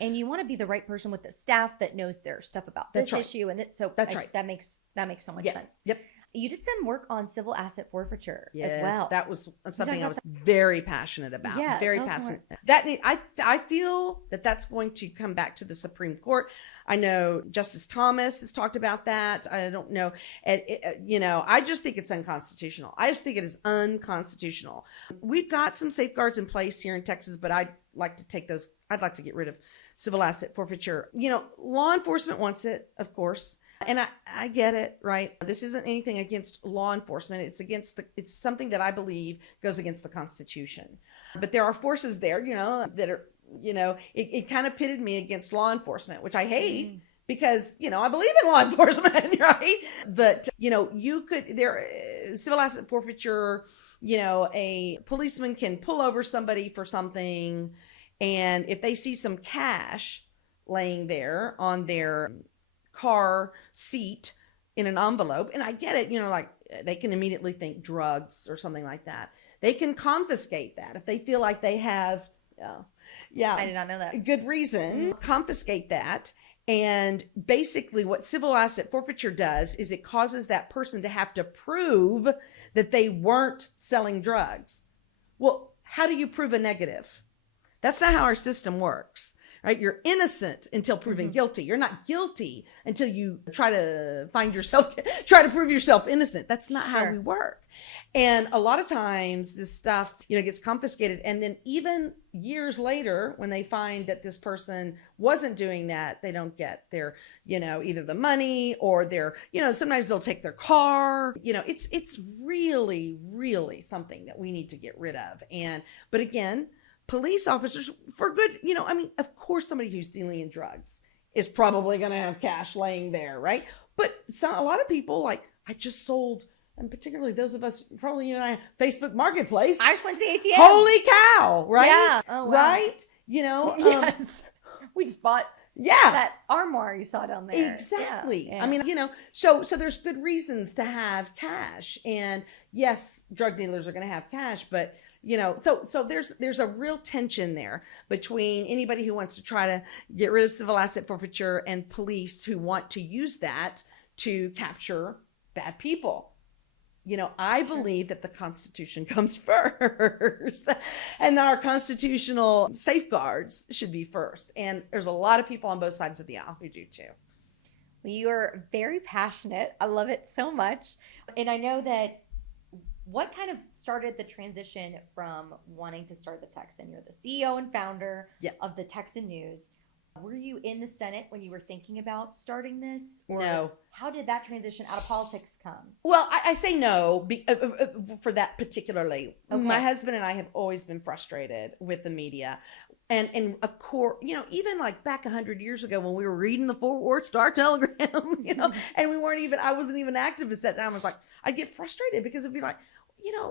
And you want to be the right person with the staff that knows their stuff about this issue. And that makes so much sense. Yep. You did some work on civil asset forfeiture as well. That was something I was very passionate about. Yeah, very passionate. I feel that that's going to come back to the Supreme Court. I know Justice Thomas has talked about that. I don't know. I just think it's unconstitutional. I just think it is unconstitutional. We've got some safeguards in place here in Texas, but I'd like to get rid of civil asset forfeiture. Law enforcement wants it, of course. And I get it, right? This isn't anything against law enforcement. It's something that I believe goes against the Constitution. But there are forces there, that are, it kind of pitted me against law enforcement, which I hate. Because, I believe in law enforcement, right? But, civil asset forfeiture, a policeman can pull over somebody for something. And if they see some cash laying there on their car seat in an envelope, and I get it, like they can immediately think drugs or something like that. They can confiscate that if they feel like they have, I did not know that. Good reason, confiscate that. And basically what civil asset forfeiture does is it causes that person to have to prove that they weren't selling drugs. Well, how do you prove a negative? That's not how our system works, right? You're innocent until proven guilty. You're not guilty until you try to prove yourself innocent. That's not how we work. And a lot of times this stuff, gets confiscated. And then even years later, when they find that this person wasn't doing that, they don't get their, either the money or their, sometimes they'll take their car. It's really, really something that we need to get rid of. But again, police officers for good, of course, somebody who's dealing in drugs is probably going to have cash laying there, right? But a lot of people, like, I just sold, and particularly those of us, probably you and I, Facebook Marketplace. I just went to the ATM. Holy cow, right? Yeah. Oh, wow. Right? Yes. We just bought that armoire you saw down there. Exactly. Yeah. So there's good reasons to have cash. And yes, drug dealers are going to have cash, but so there's a real tension there between anybody who wants to try to get rid of civil asset forfeiture and police who want to use that to capture bad people. I believe that the Constitution comes first and our constitutional safeguards should be first. And there's a lot of people on both sides of the aisle who do too. Well, you're very passionate. I love it so much. And I know that what kind of started the transition from wanting to start the Texan? You're the CEO and founder of the Texan News. Were you in the Senate when you were thinking about starting this? Or no. How did that transition out of politics come? Well, I say no for that particularly. Okay. My husband and I have always been frustrated with the media. And of course, even like back 100 years ago when we were reading the Fort Worth Star-Telegram, and I wasn't even an activist at that time. I was like, I'd get frustrated because it'd be like,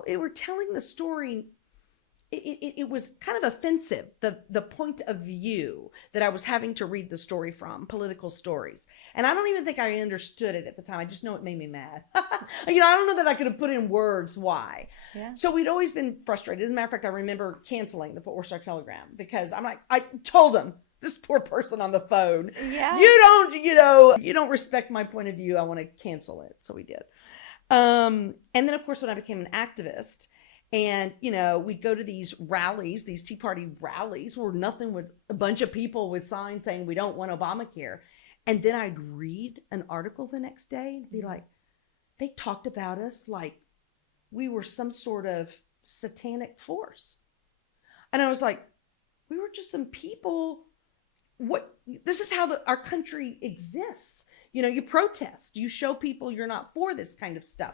they were telling the story. It was kind of offensive, the point of view that I was having to read the story from, political stories. And I don't even think I understood it at the time. I just know it made me mad. I don't know that I could have put in words why. Yeah. So we'd always been frustrated. As a matter of fact, I remember canceling the Fort Worth Star-Telegram because I told them, this poor person on the phone, you don't respect my point of view. I want to cancel it. So we did. And then of course, when I became an activist, and, we'd go to these rallies, these Tea Party rallies where nothing with a bunch of people with signs saying we don't want Obamacare. And then I'd read an article the next day and be like, they talked about us like we were some sort of satanic force. And I was like, we were just some people. This is how our country exists. You protest, you show people you're not for this kind of stuff.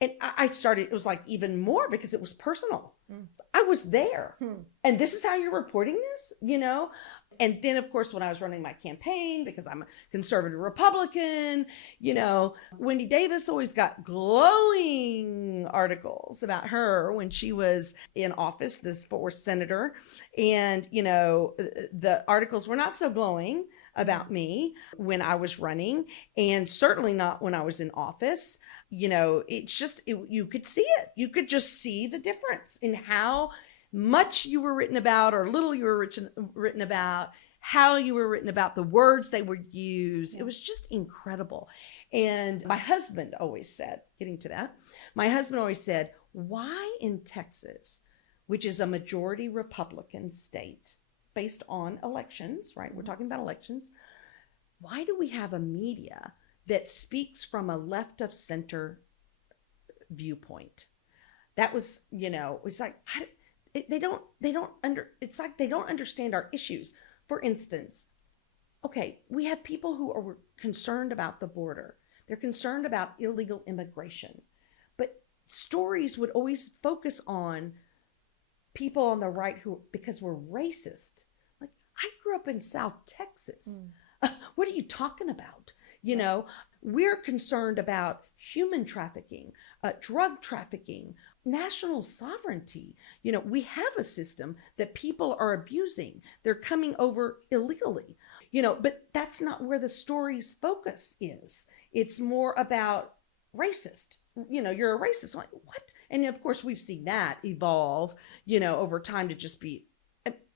And I started, it was like even more because it was personal. So I was there. And this is how you're reporting this, And then, of course, when I was running my campaign, because I'm a conservative Republican, Wendy Davis always got glowing articles about her when she was in office, this Fort Worth senator. And, the articles were not so glowing about me when I was running, and certainly not when I was in office. It's just, you could see it. You could just see the difference in how much you were written about or little you were written about, how you were written about, the words they would use. It was just incredible. And my husband always said, why in Texas, which is a majority Republican state based on elections, right? We're talking about elections. Why do we have a media that speaks from a left of center viewpoint? That was, it's like, it's like they don't understand our issues. For instance, okay, we have people who are concerned about the border. They're concerned about illegal immigration. But stories would always focus on people on the right because we're racist. Like, I grew up in South Texas. What are you talking about? You know, we're concerned about human trafficking, drug trafficking, national sovereignty. You know, we have a system that people are abusing. They're coming over illegally, you know, but that's not where the story's focus is. It's more about racist. You know, you're a racist. Like, what? And of course, we've seen that evolve, you know, over time to just be,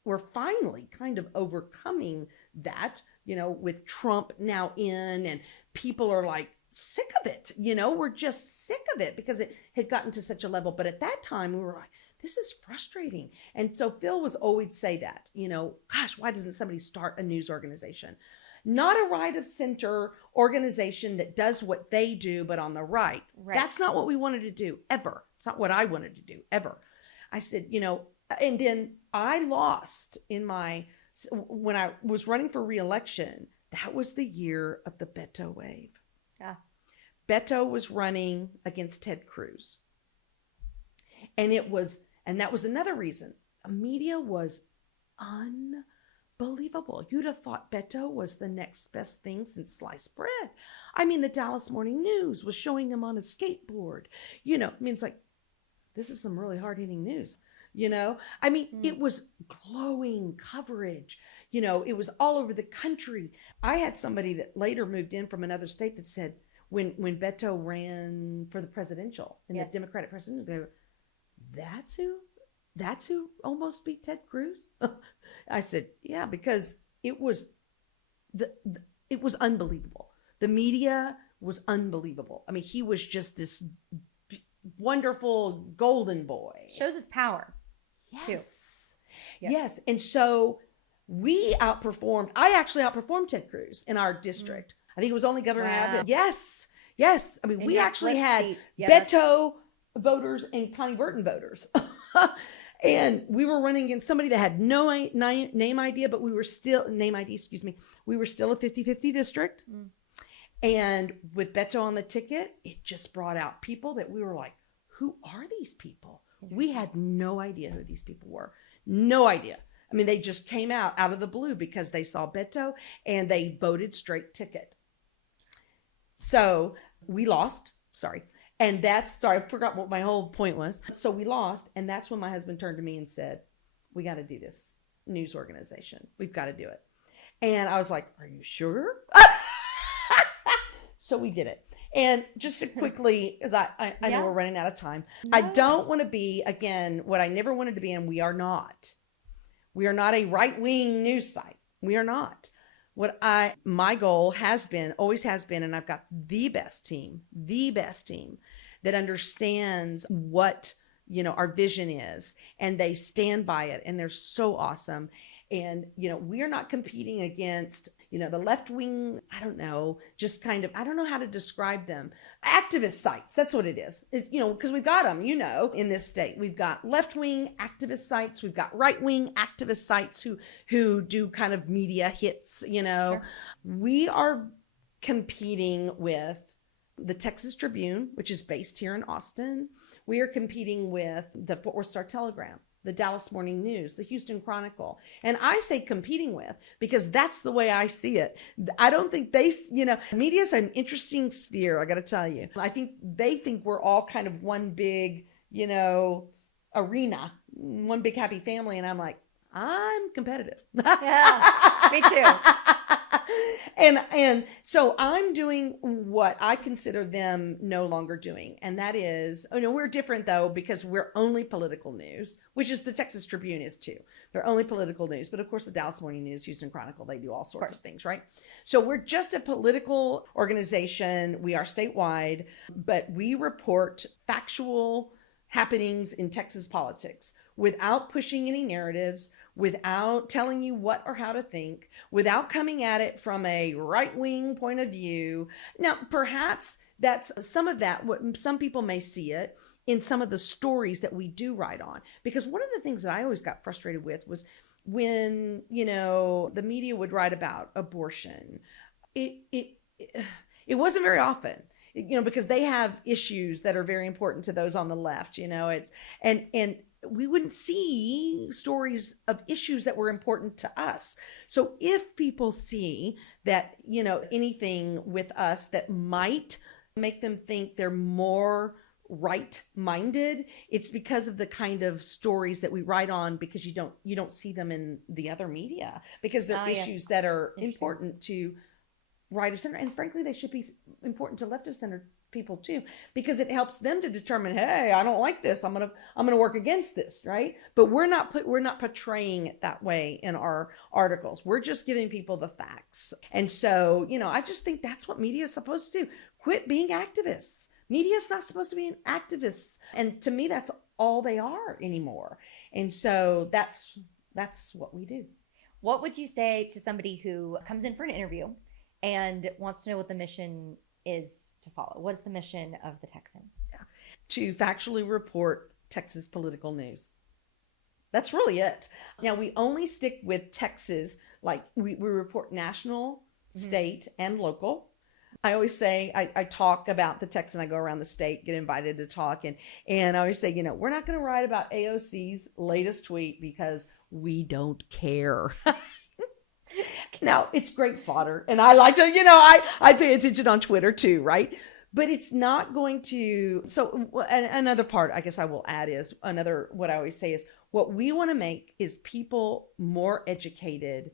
we're finally kind of overcoming that, you know, with Trump now in, and people are like sick of it. You know, we're just sick of it because it had gotten to such a level. But at that time, we were like, this is frustrating. And so Phil was always say that, you know, gosh, why doesn't somebody start a news organization? Not a right of center organization that does what they do, but on the right. That's not what we wanted to do ever. It's not what I wanted to do ever. I said, you know, and then I lost when I was running for re-election. That was the year of the Beto wave. Beto was running against Ted Cruz. And that was another reason. Media was unbelievable. You'd have thought Beto was the next best thing since sliced bread. I mean, the Dallas Morning News was showing him on a skateboard. You know, I mean, it's like, this is some really hard-hitting news. You know, I mean, it was glowing coverage. You know, it was all over the country. I had somebody that later moved in from another state that said, when Beto ran for the presidential, in the Democratic presidential, they were, that's who almost beat Ted Cruz. I said, yeah, because it was it was unbelievable. The media was unbelievable. I mean, he was just this wonderful golden boy. Shows its power. Yes. Yes. And so I actually outperformed Ted Cruz in our district. I think it was only Governor Abbott. Yes. Yes. I mean, we actually had Beto voters and Konni Burton voters. And we were running against somebody that had no name idea, but we were still a 50-50 district. And with Beto on the ticket, it just brought out people that we were like, who are these people? We had no idea who these people were. No idea. I mean, they just came out of the blue because they saw Beto and they voted straight ticket. So we lost. Sorry. And I forgot what my whole point was. So we lost. And that's when my husband turned to me and said, we got to do this news organization. We've got to do it. And I was like, are you sure? So we did it. And just to quickly, because I know we're running out of time. No. I don't want to be, again, what I never wanted to be, and we are not. We are not a right-wing news site. We are not. My goal always has been, and I've got the best team that understands what, you know, our vision is, and they stand by it, and they're so awesome. And, you know, we are not competing against, you know, the left wing, I don't know how to describe them. Activist sites, that's what it is. You know, because we've got them, you know, in this state. We've got left wing activist sites. We've got right wing activist sites who do kind of media hits, you know. Sure. We are competing with the Texas Tribune, which is based here in Austin. We are competing with the Fort Worth Star-Telegram, the Dallas Morning News, the Houston Chronicle. And I say competing with because that's the way I see it. I don't think media is an interesting sphere, I got to tell you. I think they think we're all kind of one big, you know, arena, one big happy family. And I'm like, I'm competitive. Yeah, me too. And so I'm doing what I consider them no longer doing. And that is, we're different though, because we're only political news, which is the Texas Tribune is too. They're only political news. But of course, the Dallas Morning News, Houston Chronicle, they do all sorts of things, right? So we're just a political organization. We are statewide, but we report factual happenings in Texas politics without pushing any narratives, without telling you what or how to think, without coming at it from a right-wing point of view. Now, perhaps that's some of that, what some people may see it in some of the stories that we do write on. Because one of the things that I always got frustrated with was when, the media would write about abortion, it wasn't very often, because they have issues that are very important to those on the left, and we wouldn't see stories of issues that were important to us. So if people see that, anything with us that might make them think they're more right-minded, it's because of the kind of stories that we write on, because you don't see them in the other media, because they're issues that are important to right of center, and frankly they should be important to left of center people too, because it helps them to determine, hey, I don't like this, I'm gonna work against this, right? But we're not portraying it that way in our articles. We're just giving people the facts. And so, I just think that's what media is supposed to do. Quit being activists. Media is not supposed to be activists, and to me that's all they are anymore. And so that's what we do. What would you say to somebody who comes in for an interview and wants to know what the mission is to follow? What is the mission of the Texan? To factually report Texas political news. That's really it. Now, we only stick with Texas, like we report national, state, and local. I always say, I talk about the Texan, I go around the state, get invited to talk, and I always say, we're not going to write about AOC's latest tweet because we don't care. Now, it's great fodder, and I like to, I pay attention on Twitter too, right? But it's not going to, so another part I guess I will add is, what I always say is, what we want to make is people more educated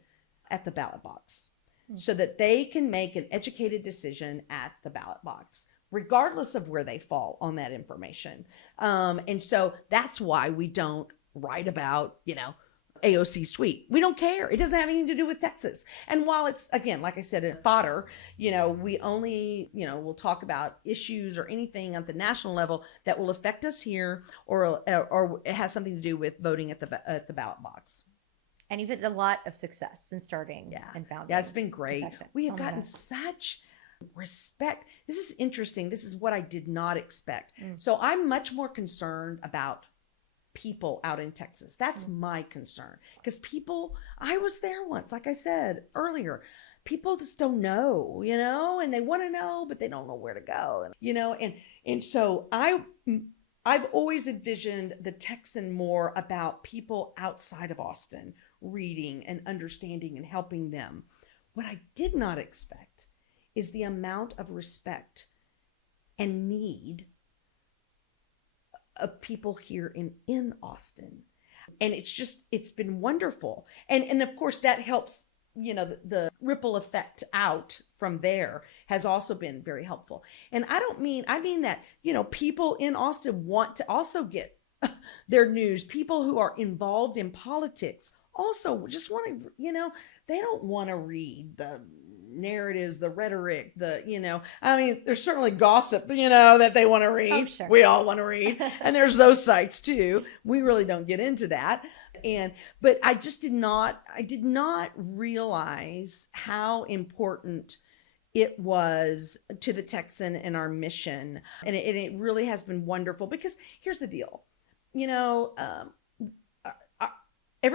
at the ballot box, so that they can make an educated decision at the ballot box, regardless of where they fall on that information. And so that's why we don't write about, AOC's tweet. We don't care. It doesn't have anything to do with Texas. And while it's, again, like I said, in fodder, we only, we'll talk about issues or anything at the national level that will affect us here, or it has something to do with voting at the ballot box. And you've had a lot of success in starting and founding. Yeah, it's been great. We have gotten such respect. This is interesting. This is what I did not expect. So I'm much more concerned about people out in Texas. That's my concern. Because I was there once, like I said earlier, people just don't know, and they want to know, but they don't know where to go, and so I've always envisioned the Texan more about people outside of Austin reading and understanding and helping them. What I did not expect is the amount of respect and need of people here in Austin. And it's been wonderful. And of course that helps, the ripple effect out from there has also been very helpful. And I mean that, people in Austin want to also get their news. People who are involved in politics also just want to, they don't want to read the narratives, the rhetoric, there's certainly gossip, that they want to read. Oh, sure. We all want to read. And there's those sites too. We really don't get into that. But I did not realize how important it was to the Texan and our mission. And it really has been wonderful, because here's the deal,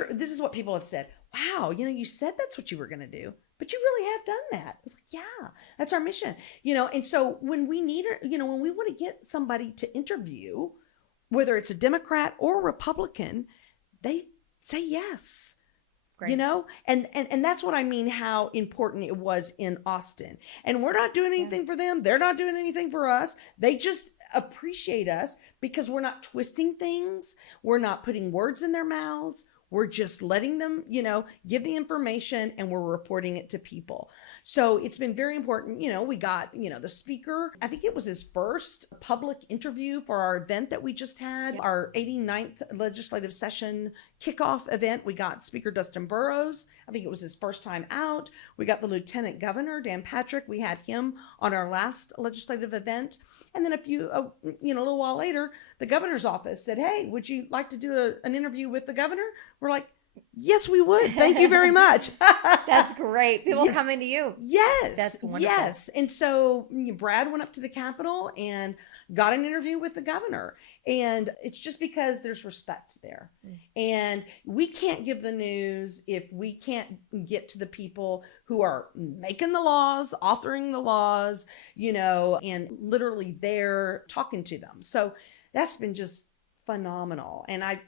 this is what people have said. Wow, you said that's what you were going to do, but you really have done that. It's like, yeah, that's our mission, and so when we need, when we want to get somebody to interview, whether it's a Democrat or Republican, they say yes. Great. And that's what I mean, how important it was in Austin. And we're not doing anything for them. They're not doing anything for us. They just appreciate us because we're not twisting things. We're not putting words in their mouths. We're just letting them, give the information, and we're reporting it to people. So it's been very important. We got, the speaker, I think it was his first public interview for our event that we just had, our 89th legislative session kickoff event. We got Speaker Dustin Burrows. I think it was his first time out. We got the Lieutenant Governor, Dan Patrick. We had him on our last legislative event. And then a little while later, the governor's office said, hey, would you like to do an interview with the governor? We're like, yes, we would. Thank you very much. That's great. People coming to you. Yes. That's wonderful. Yes. And so Brad went up to the Capitol and got an interview with the governor. And it's just because there's respect there. And we can't give the news if we can't get to the people who are making the laws, authoring the laws, and literally there talking to them. So that's been just phenomenal. And I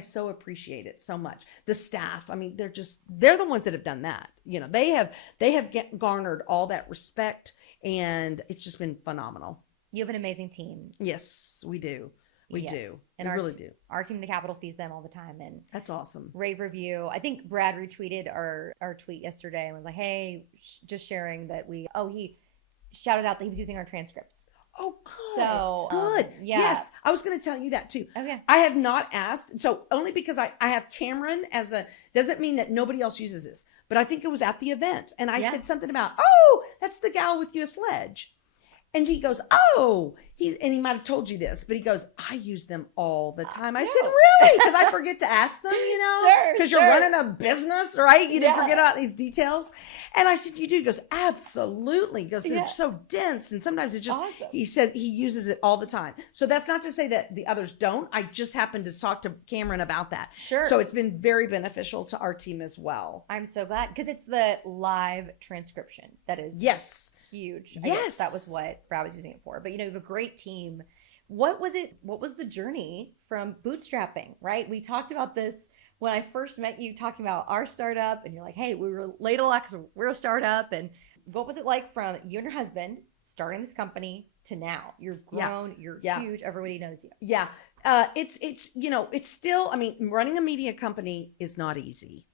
so appreciate it so much. The staff, I mean, they're the ones that have done that. They have garnered all that respect, and it's just been phenomenal. You have an amazing team. Yes, we do. We do. And we really do. Our team, the Capitol, sees them all the time, and that's awesome. Rave review. I think Brad retweeted our tweet yesterday and was like, "Hey, just sharing that he shouted out that he was using our transcripts." Oh, good. So good. Yeah. Yes, I was going to tell you that too. Oh, yeah. I have not asked, so only because I have Cameron doesn't mean that nobody else uses this, but I think it was at the event, and I said something about, that's the gal with USLege. And he goes, he might have told you this, but he goes, I use them all the time. I said, really? Because I forget to ask them, Sure. Because you're running a business, right? You didn't forget about these details. And I said, you do? He goes, absolutely. He goes, they're so dense. And sometimes it's just, awesome. He said he uses it all the time. So that's not to say that the others don't. I just happened to talk to Cameron about that. Sure. So it's been very beneficial to our team as well. I'm so glad, because it's the live transcription that is huge. I guess that was what Brad was using it for. But you have a great team. What was the journey from bootstrapping, right? We talked about this when I first met you, talking about our startup, and you're like, hey, we were late a lot because we're a startup. And what was it like from you and your husband starting this company to now? You're grown, you're huge, everybody knows you. Yeah. It's still, I mean, running a media company is not easy.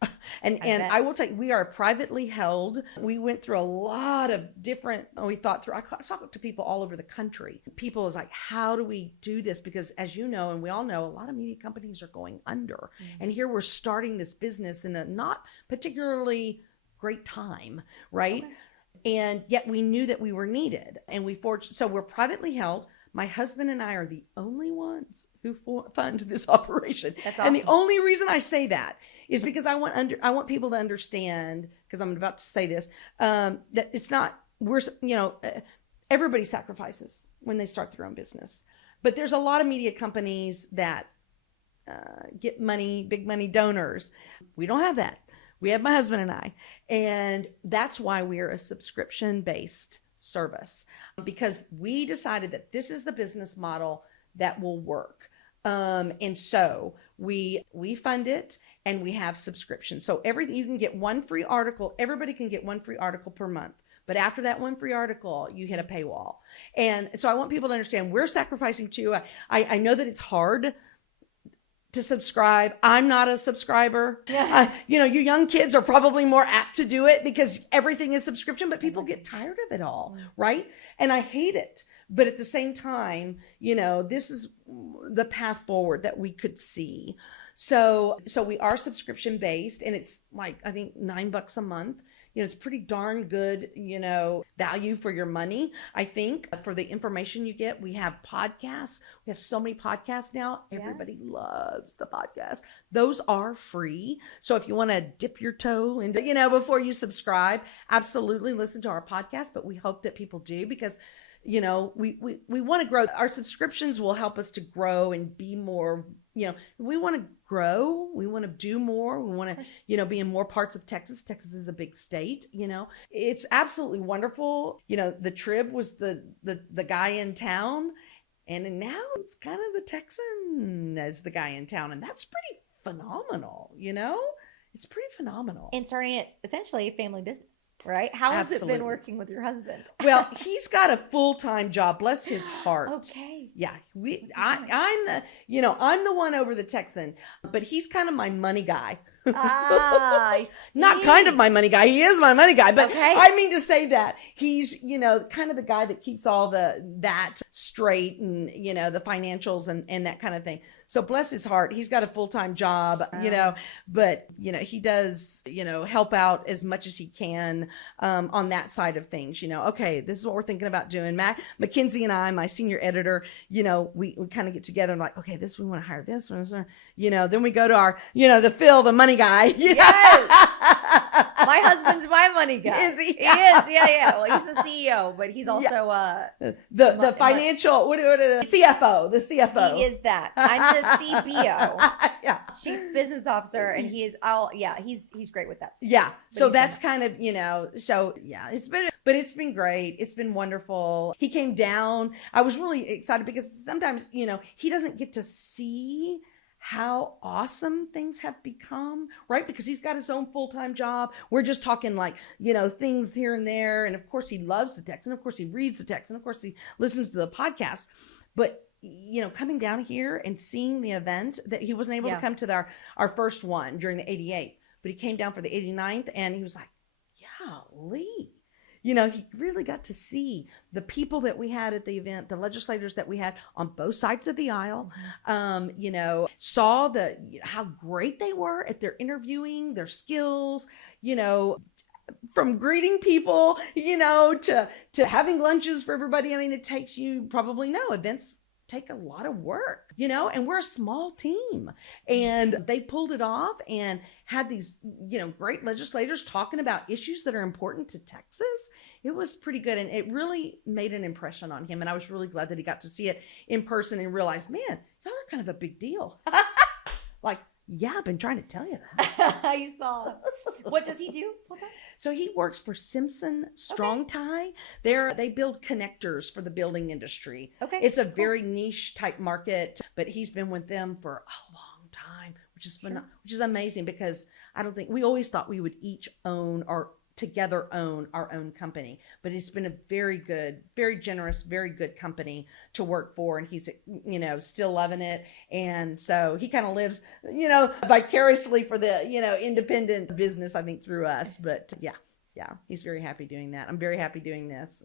And I will tell you, we are privately held. We went through a lot of different, I talk to people all over the country. People is like, how do we do this? Because as you know, and we all know, a lot of media companies are going under. And here we're starting this business in a not particularly great time, right? Okay. And yet we knew that we were needed, and so we're privately held. My husband and I are the only ones who fund this operation. That's awesome. And the only reason I say that is because I want people to understand, because I'm about to say this, that it's not, everybody sacrifices when they start their own business. But there's a lot of media companies that get money, big money donors. We don't have that. We have my husband and I. And that's why we're a subscription-based service, because we decided that this is the business model that will work. And so we fund it, and we have subscriptions. So everything, you can get one free article. Everybody can get one free article per month. But after that one free article, you hit a paywall. And so I want people to understand we're sacrificing too. I know that it's hard to subscribe. I'm not a subscriber. You young kids are probably more apt to do it because everything is subscription, but people get tired of it all, right? And I hate it. But at the same time, this is the path forward that we could see. So we are subscription based, and it's like, I think $9 a month. It's pretty darn good, value for your money, I think, for the information you get. We have podcasts. We have so many podcasts now. Everybody loves the podcast. Those are free. So if you want to dip your toe into, before you subscribe, absolutely listen to our podcast. But we hope that people do, because we want to grow. Our subscriptions will help us to grow and be more, we want to grow. We want to do more. We want to, be in more parts of Texas. Texas is a big state, It's absolutely wonderful. The Trib was the guy in town, and now it's kind of the Texan as the guy in town. And that's pretty phenomenal, It's pretty phenomenal. And starting it essentially a family business. Right? How has it been working with your husband? Well, he's got a full-time job. Bless his heart. Okay. Yeah. I'm the one over the Texan, but he's kind of my money guy. I see. Not kind of my money guy. He is my money guy, but I mean to say that he's, kind of the guy that keeps all that straight, and, the financials and that kind of thing. So bless his heart, he's got a full-time job, but, he does, help out as much as he can on that side of things. Okay, this is what we're thinking about doing. Mackenzie and I, my senior editor, we kind of get together and like, okay, we want to hire this one. Then we go to our, the Phil, the money guy. Yes. My husband's my money guy. Is he? He is. Yeah. Well, he's the CEO, but he's also the financial what CFO. The CFO. He is that. I'm the CBO. Yeah. Chief Business Officer, and he's great with that stuff. Yeah. But So that's kind of, it's been great. It's been wonderful. He came down. I was really excited because sometimes, he doesn't get to see how awesome things have become, right? Because he's got his own full-time job. We're just talking like, things here and there. And of course he loves the Texan. Of course he reads the Texan. Of course he listens to the podcast. But coming down here and seeing the event that he wasn't able to come to our first one during the 88th, but he came down for the 89th and he was like, golly, he really got to see the people that we had at the event, the legislators that we had on both sides of the aisle, saw how great they were at their interviewing, their skills, from greeting people, to having lunches for everybody. I mean, it takes, you probably know, events take a lot of work, and we're a small team, and they pulled it off and had these, great legislators talking about issues that are important to Texas. It was pretty good. And it really made an impression on him. And I was really glad that he got to see it in person and realized, man, y'all are kind of a big deal. Like, yeah, I've been trying to tell you that. I saw. What does he do? So he works for Simpson Strong Tie. They build connectors for the building industry. Okay. It's a very niche type market, but he's been with them for a long time, which is amazing, because we always thought we would each own or together own our own company, but it's been a very good, very generous, very good company to work for, and he's still loving it. And so he kind of lives vicariously for the independent business, I think, through us. But yeah, he's very happy doing that. I'm very happy doing this.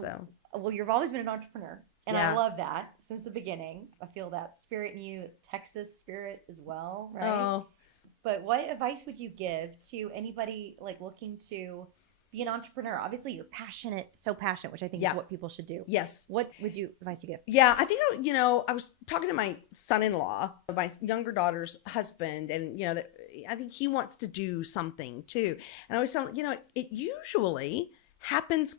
So well, you've always been an entrepreneur, and Yeah. I love that since the beginning. I feel that spirit in you, Texas spirit as well, right? Oh. But what advice would you give to anybody looking to be an entrepreneur? Obviously, you're so passionate, which I think is what people should do. Yes. What advice you give? Yeah, I think, I was talking to my son-in-law, my younger daughter's husband, and, I think he wants to do something too. And I was telling, it usually happens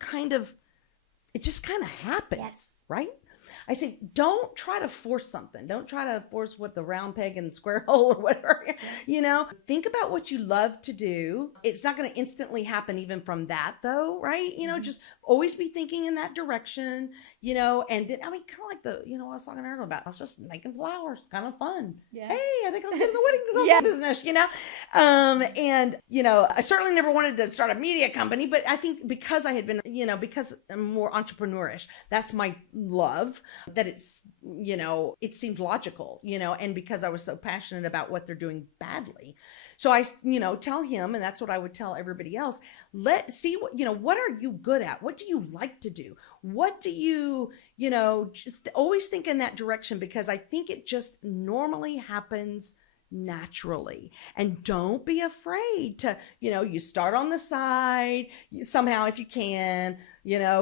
it just kind of happens, Yes. right? I say, don't try to force something. Don't try to force what the round peg and square hole or whatever, think about what you love to do. It's not going to instantly happen even from that though, right? Just always be thinking in that direction, and then, kind of like I was talking earlier about, I was just making flowers, kind of fun. Yeah. Hey, I think I'll get in the wedding business, and, I certainly never wanted to start a media company, but I think because I had been, because I'm more entrepreneurish, that's my love, that it's, it seemed logical, and because I was so passionate about what they're doing badly. So I, tell him, and that's what I would tell everybody else, let's see what are you good at? What do you like to do? What do you, just always think in that direction, because I think it just normally happens naturally. And don't be afraid to, you start on the side somehow if you can,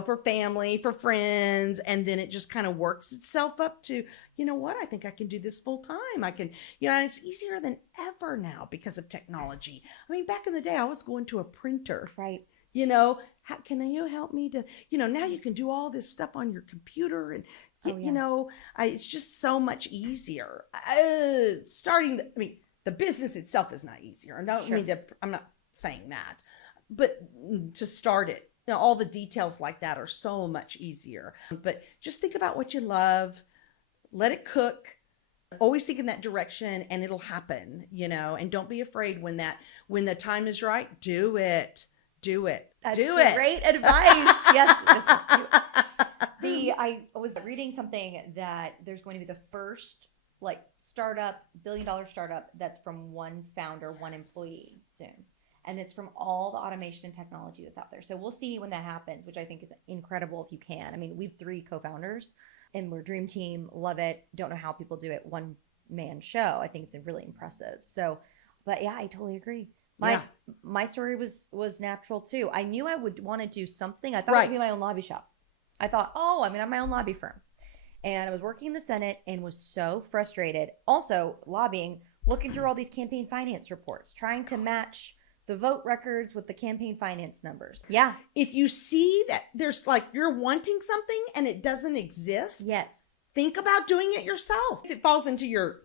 for family, for friends, and then it just kind of works itself up to, I think I can do this full time. I can, and it's easier than ever now because of technology. I mean, back in the day, I was going to a printer, Right. How can you help me to, now you can do all this stuff on your computer and it's just so much easier. The business itself is not easier. I'm not saying that, but to start it, all the details like that are so much easier. But just think about what you love, let it cook, always think in that direction, and it'll happen, and don't be afraid when the time is right, do it. That's do it. Great advice. Yes. I was reading something that there's going to be the first billion-dollar startup that's from one founder, one employee soon. And it's from all the automation and technology that's out there. So we'll see when that happens, which I think is incredible if you can. I mean, we've 3 co-founders and we're dream team, love it. Don't know how people do it. One man show. I think it's really impressive. So, but yeah, I totally agree. My story was natural too. I knew I would want to do something. I thought it would be my own lobby shop. I thought, I'm my own lobby firm. And I was working in the Senate and was so frustrated. Also lobbying, looking through all these campaign finance reports, trying to match the vote records with the campaign finance numbers. Yeah. If you see that there's like you're wanting something and it doesn't exist, Yes. think about doing it yourself. If it falls into your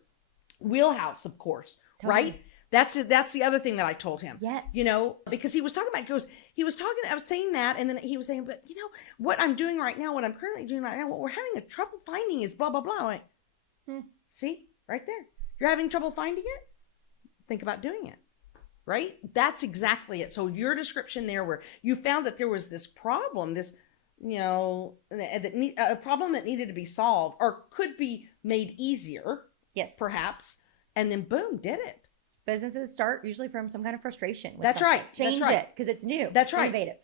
wheelhouse, of course, Totally. right? That's the other thing that I told him. Yes. You know, because he was talking about, I was saying that, and then he was saying, but you know, what I'm doing right now, what I'm currently doing right now, what we're having a trouble finding is blah, blah, blah. I went, see, right there. You're having trouble finding it? Think about doing it. Right? That's exactly it. So your description there where you found that there was this problem, this, you know, a problem that needed to be solved or could be made easier. Yes. Perhaps. And then boom, did it. Businesses start usually from some kind of frustration. With That's something. right. Change That's right. it because it's new. That's it's right. Innovative.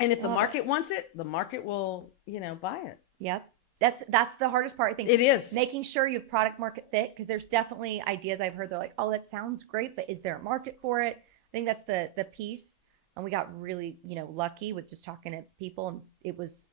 And if the Love market wants it, the market will, you know, buy it. Yep. That's the hardest part, I think. It is. Making sure you have product market fit, because there's definitely ideas I've heard. They're like, oh, that sounds great, but is there a market for it? I think that's the piece. And we got really, you know, lucky with just talking to people, and it was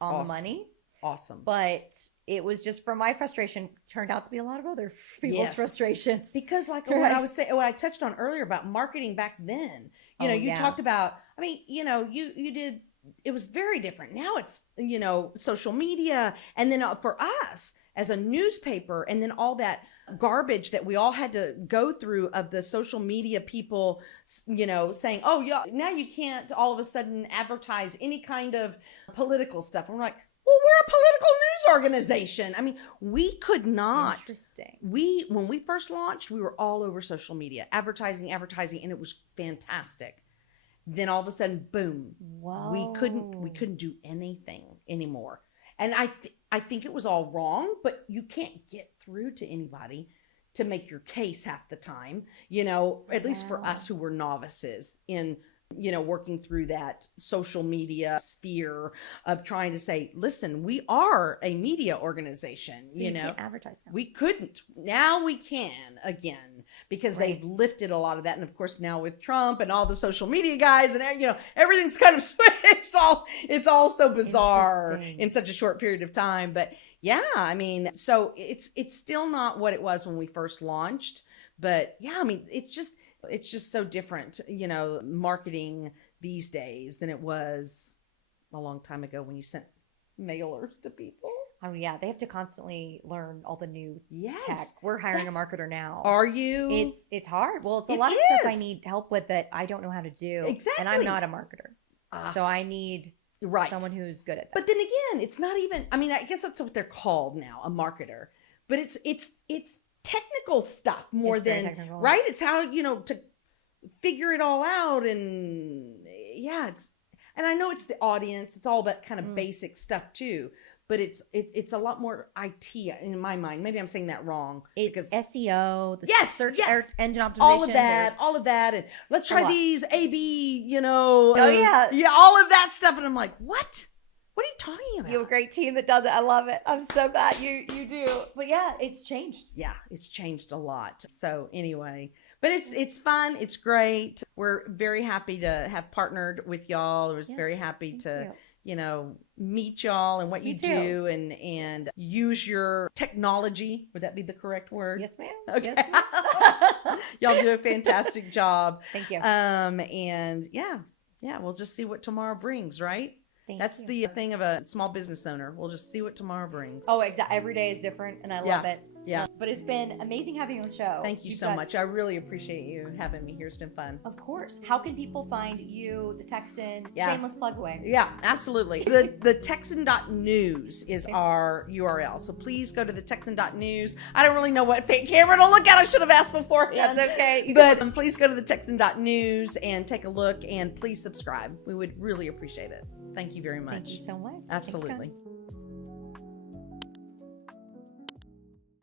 on Awesome. the money. Awesome. But it was just from my frustration, turned out to be a lot of other people's Yes. frustrations. Because like Right. what I was saying, what I touched on earlier about marketing back then, you know, Oh, you yeah. talked about, I mean, you know, you did, it was very different. Now it's, you know, social media. And then for us as a newspaper, and then all that garbage that we all had to go through of the social media people, you know, saying, oh, yeah, now you can't all of a sudden advertise any kind of political stuff. And we're like, well, we're a political news organization. I mean, we could not. Interesting. When we first launched, we were all over social media, advertising, and it was fantastic. Then all of a sudden, boom, Whoa. we couldn't do anything anymore. And I think it was all wrong, but you can't get through to anybody to make your case half the time, you know, at least for Wow. us who were novices in, you know, working through that social media sphere of trying to say, listen, we are a media organization, So you know. can't advertise now. We couldn't. Now we can again because Right. they've lifted a lot of that. And of course, now with Trump and all the social media guys and, you know, everything's kind of switched. It's all so bizarre Interesting. in such a short period of time. But yeah, I mean, so it's still not what it was when we first launched. But yeah, I mean, it's just so different, you know, marketing these days than it was a long time ago when you sent mailers to people. Oh yeah, they have to constantly learn all the new Yes. tech. We're hiring a That's- marketer now. Are you? It's hard. Well, it's a It lot of stuff I is. need help with that I don't know how to do. Exactly. And I'm not a marketer. Ah, So I need right. someone who's good at that. But then again, it's not even, I mean, I guess that's what they're called now, a marketer. But it's technical stuff more It's very than, technical. right? It's how, you know, to figure it all out. And yeah, and I know it's the audience. It's all that kind of basic stuff too. But it's a lot more IT in my mind. Maybe I'm saying that wrong. It's SEO, the Yes, search yes. engine optimization. All of that, there's- and let's a try lot. these AB, you know. Oh, yeah. Yeah, all of that stuff. And I'm like, what? What are you talking about? You have a great team that does it. I love it. I'm so glad you do. But yeah, it's changed. Yeah, it's changed a lot. So anyway, but it's fun. It's great. We're very happy to have partnered with y'all. We're very happy to, you know, meet y'all and what Me you too. do and use your technology. Would that be the correct word? Yes, ma'am. Okay. Yes, ma'am. Y'all do a fantastic job. Thank you. And yeah, we'll just see what tomorrow brings, right? Thank That's you. the thing of a small business owner. We'll just see what tomorrow brings. Oh, exactly. Every day is different, and I love it. Yeah. But it's been amazing having you on the show. Thank you You've so got- much. I really appreciate you having me here. It's been fun. Of course. How can people find you, the Texan? Yeah. Shameless plug away. Yeah, absolutely. The Texan.news is our URL. So please go to the Texan.news. I don't really know what fake camera to look at. I should have asked beforehand. That's okay. But please go to the Texan.news and take a look and please subscribe. We would really appreciate it. Thank you very much. Thank you so much. Absolutely. Thank you.